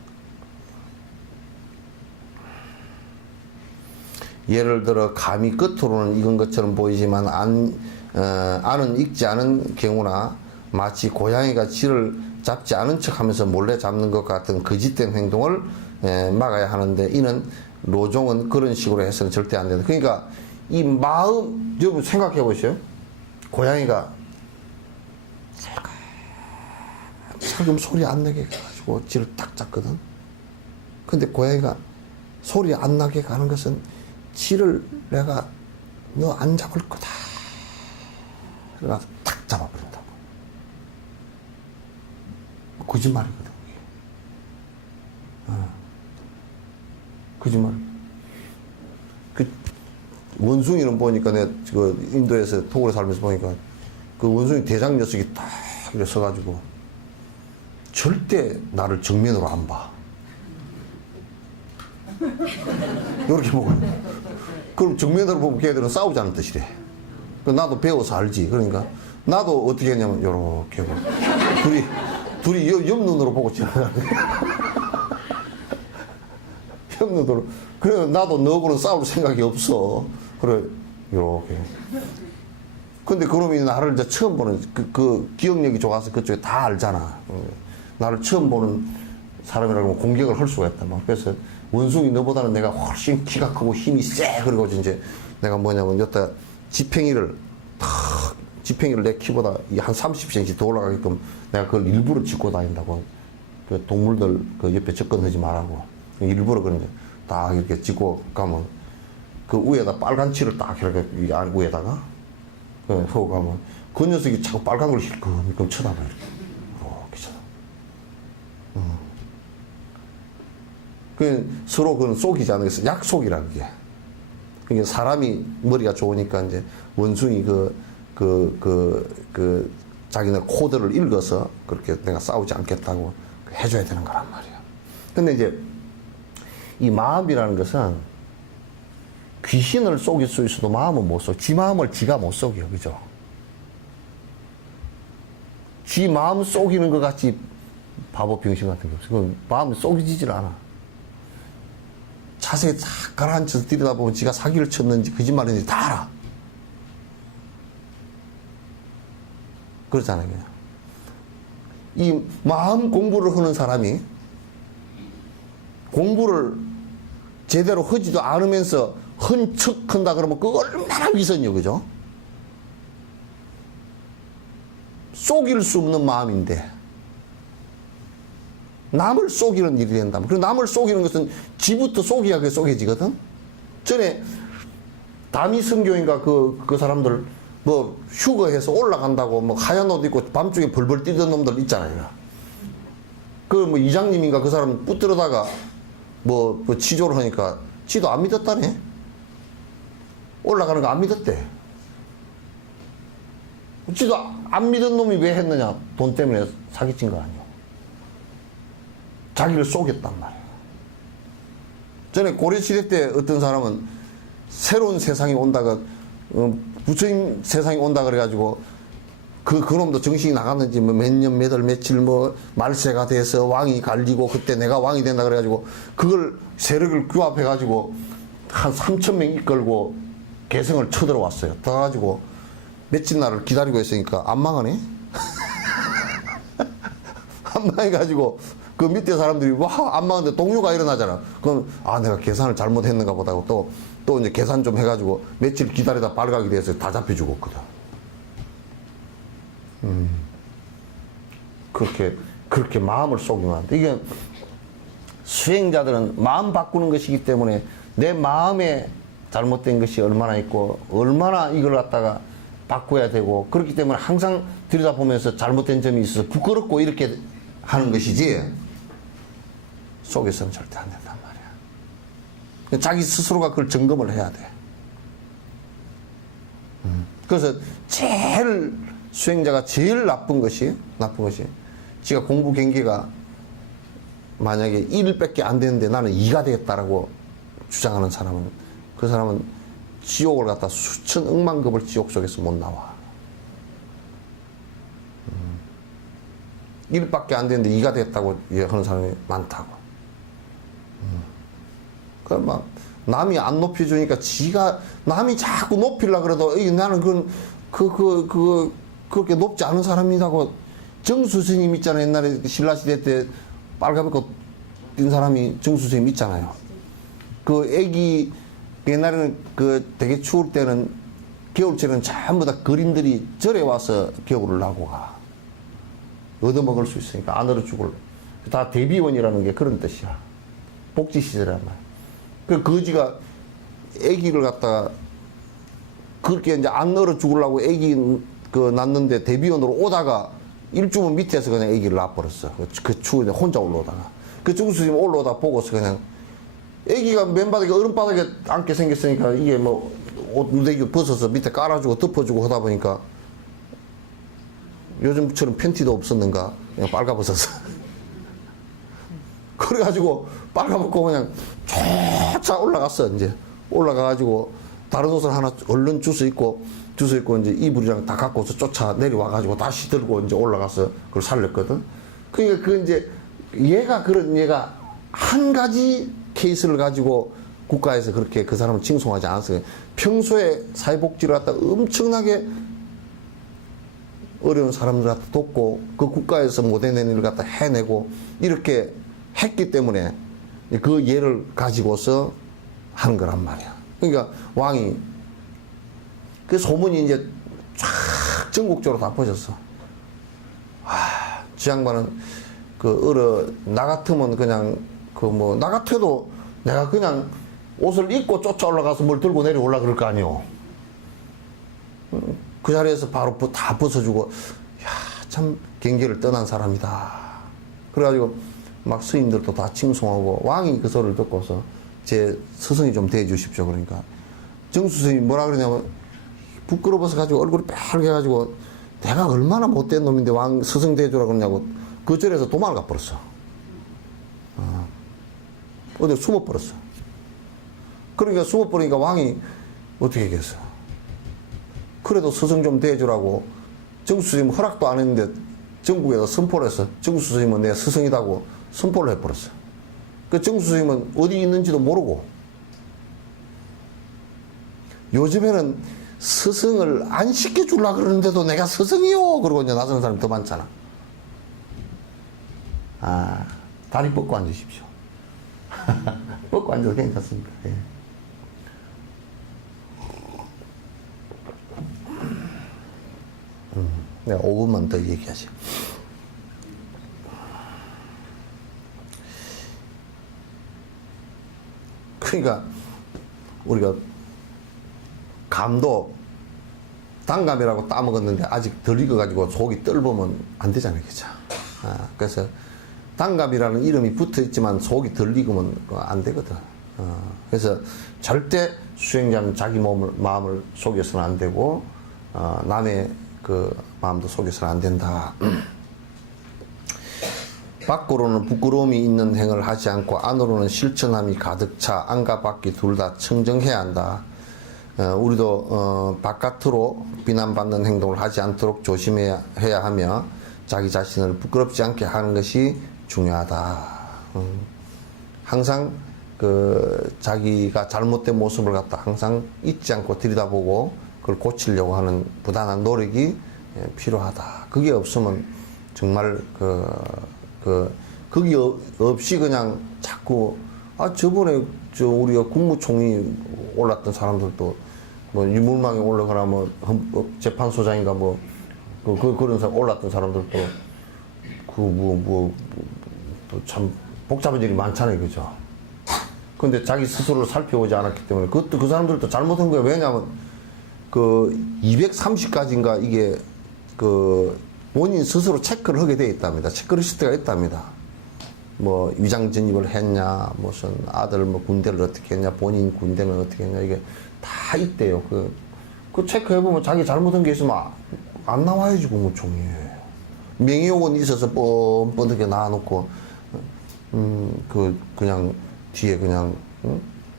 예를 들어 감이 끝으로는 익은 것처럼 보이지만 안은 익지 않은 경우나 마치 고양이가 쥐를 잡지 않은 척하면서 몰래 잡는 것 같은 거짓된 행동을 막아야 하는데 이는 로종은 그런 식으로 해서는 절대 안 된다. 그러니까 이 마음 여러분 생각해 보세요. 고양이가 살금 소리 안 나게 해가지고 쥐를 딱 잡거든. 근데 고양이가 소리 안 나게 가는 것은 쥐를 내가 너 안 잡을 거다. 그래서 탁 잡아버린다고. 거짓말이거든. 거짓말. 그 원숭이는 보니까 내가 그 인도에서 토고에 살면서 보니까 그 원숭이 대장 녀석이 딱 이렇게 서가지고 절대 나를 정면으로 안 봐. 이렇게 보고. 그럼 정면으로 보면 걔들은 싸우자는 뜻이래. 나도 배워서 알지. 그러니까 나도 어떻게 했냐면 요렇게 보고 둘이 옆눈으로 보고 지나가는 거야. 옆눈으로. 그래 나도 너하고는 싸울 생각이 없어. 그래 요렇게. 근데 그놈이 나를 이제 처음 보는 그 기억력이 좋아서 그쪽에 다 알잖아. 나를 처음 보는 사람이라고 하면 공격을 할 수가 있다. 막 그래서 원숭이 너보다는 내가 훨씬 키가 크고 힘이 세. 그러고 이제 내가 뭐냐면 여기다 지팽이를 내 키보다 한 30cm 더 올라가게끔 내가 그걸 일부러 짚고 다닌다고. 그 동물들 그 옆에 접근하지 말라고. 일부러 그런 게 딱 이렇게 짚고 가면 그 위에다 빨간 칠을 딱 이렇게 위에다가 하고 가면 그 녀석이 자꾸 빨간 걸 힐끔힐끔 쳐다봐. 이렇게 쳐다봐. 그 서로 그건 속이잖아요. 그래서 약속이라 그게. 그게 사람이 머리가 좋으니까 이제 원숭이 자기네 코드를 읽어서 그렇게 내가 싸우지 않겠다고 해줘야 되는 거란 말이야. 근데 이제 이 마음이라는 것은 귀신을 속일 수 있어도 마음은 못 속여. 지 마음을 지가 못 속여. 그죠? 지 마음 속이는 것 같이 바보 병신 같은 게 없어. 그건 마음이 속이지질 않아. 자세히 싹 가라앉혀서 들여다보면 지가 사기를 쳤는지 거짓말인지 다 알아. 그렇잖아요. 그냥. 이 마음 공부를 하는 사람이 공부를 제대로 하지도 않으면서 헌척한다 그러면 그거 얼마나 위선이요. 그죠? 속일 수 없는 마음인데 남을 속이는 일이 된다. 그리고 남을 속이는 것은 지부터 속여야 그게 속여지거든. 전에 다미 선교인가 그 사람들 뭐 휴거해서 올라간다고 뭐 하얀 옷 입고 밤중에 벌벌 뛰던 놈들 있잖아요. 그 뭐 이장님인가 그 사람 붙들어다가 뭐 치조를 하니까 지도 안 믿었다네. 올라가는 거 안 믿었대. 지도 안 믿은 놈이 왜 했느냐? 돈 때문에 사기친 거 아니야. 자기를 속였단 말이야. 전에 고려시대 때 어떤 사람은 새로운 세상이 온다가 부처님 세상이 온다 그래가지고 그놈도 정신이 나갔는지 뭐 몇 년 몇 월 며칠 뭐 말세가 돼서 왕이 갈리고 그때 내가 왕이 된다 그래가지고 그걸 세력을 규합해가지고 한 3,000명 이끌고 개성을 쳐들어왔어요. 들어가지고 며칠 날을 기다리고 있으니까 안 망하네. 안 망해가지고 그 밑에 사람들이 와 안 망하는데 동요가 일어나잖아. 그럼 내가 계산을 잘못했는가 보다 하고 또 이제 계산 좀 해가지고 며칠 기다리다 발각이 돼서 다 잡혀 죽었거든. 그렇게 마음을 속이면 안 돼. 이게 수행자들은 마음 바꾸는 것이기 때문에 내 마음에 잘못된 것이 얼마나 있고 얼마나 이걸 갖다가 바꿔야 되고 그렇기 때문에 항상 들여다보면서 잘못된 점이 있어서 부끄럽고 이렇게 하는 것이지 속에서는 절대 안 된단 말이야. 자기 스스로가 그걸 점검을 해야 돼. 그래서 수행자가 제일 나쁜 것이 지가 공부 경기가 만약에 1밖에 안 되는데 나는 2가 되겠다라고 주장하는 사람은 그 사람은 지옥을 갖다 수천 억만 급을 지옥 속에서 못 나와. 1밖에 안 되는데 2가 됐다고 하는 사람이 많다고. 그럼 막 남이 안 높여주니까 남이 자꾸 높이려고 그래도 나는 그렇게 높지 않은 사람이라고. 정수 스님 있잖아요. 옛날에 신라시대 때 빨가벗고 뛴 사람이 정수 스님 있잖아요. 그 애기 옛날에는 되게 추울 때는 겨울철에는 전부 다 그림들이 절에 와서 겨울을 나고 가. 얻어먹을 수 있으니까 안 얼어 죽을. 다 대비원이라는 게 그런 뜻이야. 복지시설이란 말이야. 그 거지가 애기를 갖다가 그렇게 이제 안 얼어 죽으려고 애기 그 낳는데 대비원으로 오다가 일주문 밑에서 그냥 아기를 낳아버렸어. 그 추운데 혼자 올라오다가. 그 정수님 올라오다 보고서 그냥 아기가 맨바닥에 얼음바닥에 앉게 생겼으니까 이게 뭐 옷 누대기 벗어서 밑에 깔아주고 덮어주고 하다 보니까 요즘처럼 팬티도 없었는가 그냥 빨가벗었어. 그래가지고 빨가벗고 그냥 쫙 올라갔어. 이제 올라가가지고 다른 옷을 하나 얼른 주워 입고 이제 이불이랑 다 갖고서 쫓아 내려와가지고 다시 들고 이제 올라가서 그걸 살렸거든. 그러니까 그 이제 얘가 한 가지 케이스를 가지고 국가에서 그렇게 그 사람을 칭송하지 않았어요. 평소에 사회복지를 갖다 엄청나게 어려운 사람들 갖다 돕고 그 국가에서 못해낸 일을 갖다 해내고 이렇게 했기 때문에 그 예를 가지고서 하는 거란 말이야. 그러니까 왕이 그 소문이 이제 쫙 전국적으로 다 퍼졌어. 저 양반은 나 같으면 그냥 나 같아도 내가 그냥 옷을 입고 쫓아 올라가서 뭘 들고 내려올라 그럴 거 아니오. 그 자리에서 바로 다 벗어주고, 참 경계를 떠난 사람이다. 그래가지고 막 스님들도 다 칭송하고 왕이 그 소리를 듣고서 제 스승이 좀 대해주십시오. 그러니까 정수 스님이 뭐라 그러냐면 부끄러워서 가지고 얼굴이 빨개가지고 내가 얼마나 못된 놈인데 왕 스승 대해주라 그러냐고 그 절에서 도망을 가버렸어. 어디 숨어버렸어. 그러니까 숨어버리니까 왕이 어떻게 했겠어. 그래도 스승 좀 대해주라고 정수 스님 허락도 안 했는데 전국에서 선포를 했어. 정수 스님은 내 스승이라고 선포를 해버렸어. 그 정수 스님은 어디 있는지도 모르고. 요즘에는 스승을 안 시켜주려고 그러는데도 내가 스승이요! 그러고 이제 나서는 사람이 더 많잖아. 다리 뻗고 앉으십시오. 뻗고 앉아도 괜찮습니다. 예. 내가 5분만 더 얘기하지. 그러니까 우리가 감도 단감이라고 따먹었는데 아직 덜 익어가지고 속이 떫으면 안 되잖아요. 그죠? 그래서 단감이라는 이름이 붙어 있지만 속이 덜 익으면 안 되거든. 그래서 절대 수행자는 자기 마음을 속여서는 안 되고, 남의 그 마음도 속여서는 안 된다. 밖으로는 부끄러움이 있는 행을 하지 않고 안으로는 실천함이 가득 차 안과 밖이 둘 다 청정해야 한다. 우리도 바깥으로 비난받는 행동을 하지 않도록 조심해야 하며 자기 자신을 부끄럽지 않게 하는 것이 중요하다. 항상 자기가 잘못된 모습을 갖다 항상 잊지 않고 들여다보고 그걸 고치려고 하는 부단한 노력이 필요하다. 그게 없으면 정말 그게 없이 그냥 자꾸 저번에 우리가 국무총리 올랐던 사람들도 뭐 유물망에 올라가라 뭐 재판소장인가 뭐 그런 사람 올랐던 사람들도 참 복잡한 일이 많잖아요. 그죠? 근데 자기 스스로를 살펴보지 않았기 때문에 그것도 그 사람들도 잘못한 거예요. 왜냐하면 230가지인가 이게 본인 스스로 체크를 하게 되어 있답니다. 체크리스트가 있답니다. 뭐 위장 전입을 했냐, 무슨 아들 뭐 군대를 어떻게 했냐, 본인 군대는 어떻게 했냐, 이게 다 있대요. 그 체크해보면 자기 잘못한 게 있으면 안 나와야지, 국무총리. 명예욕은 있어서 뻔뻔하게 놔놓고, 그냥 뒤에 그냥,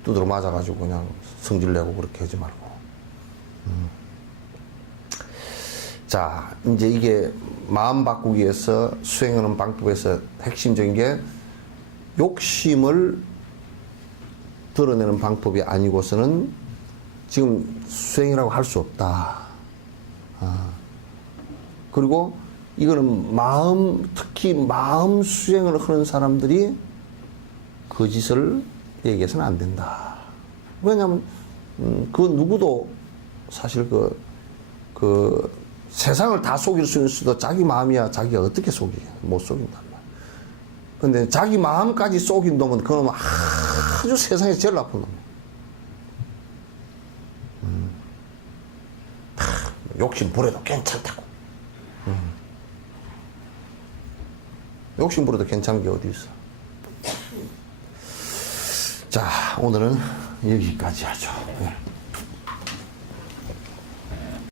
두드러 맞아가지고 그냥 성질내고 그렇게 하지 말고. 자, 이제 이게 마음 바꾸기 위해서 수행하는 방법에서 핵심적인 게 욕심을 드러내는 방법이 아니고서는 지금 수행이라고 할 수 없다. 그리고 이거는 특히 마음 수행을 하는 사람들이 거짓을 얘기해서는 안 된다. 왜냐하면, 그 누구도 사실 세상을 다 속일 수 있어도 자기 마음이야 자기가 어떻게 속이? 못 속인단 말이야. 근데 자기 마음까지 속인 놈은 그놈은 아주 세상에서 제일 나쁜 놈이야. 욕심 부려도 괜찮다고. 욕심 부려도 괜찮은 게 어디 있어. 자, 오늘은 여기까지 하죠. 예.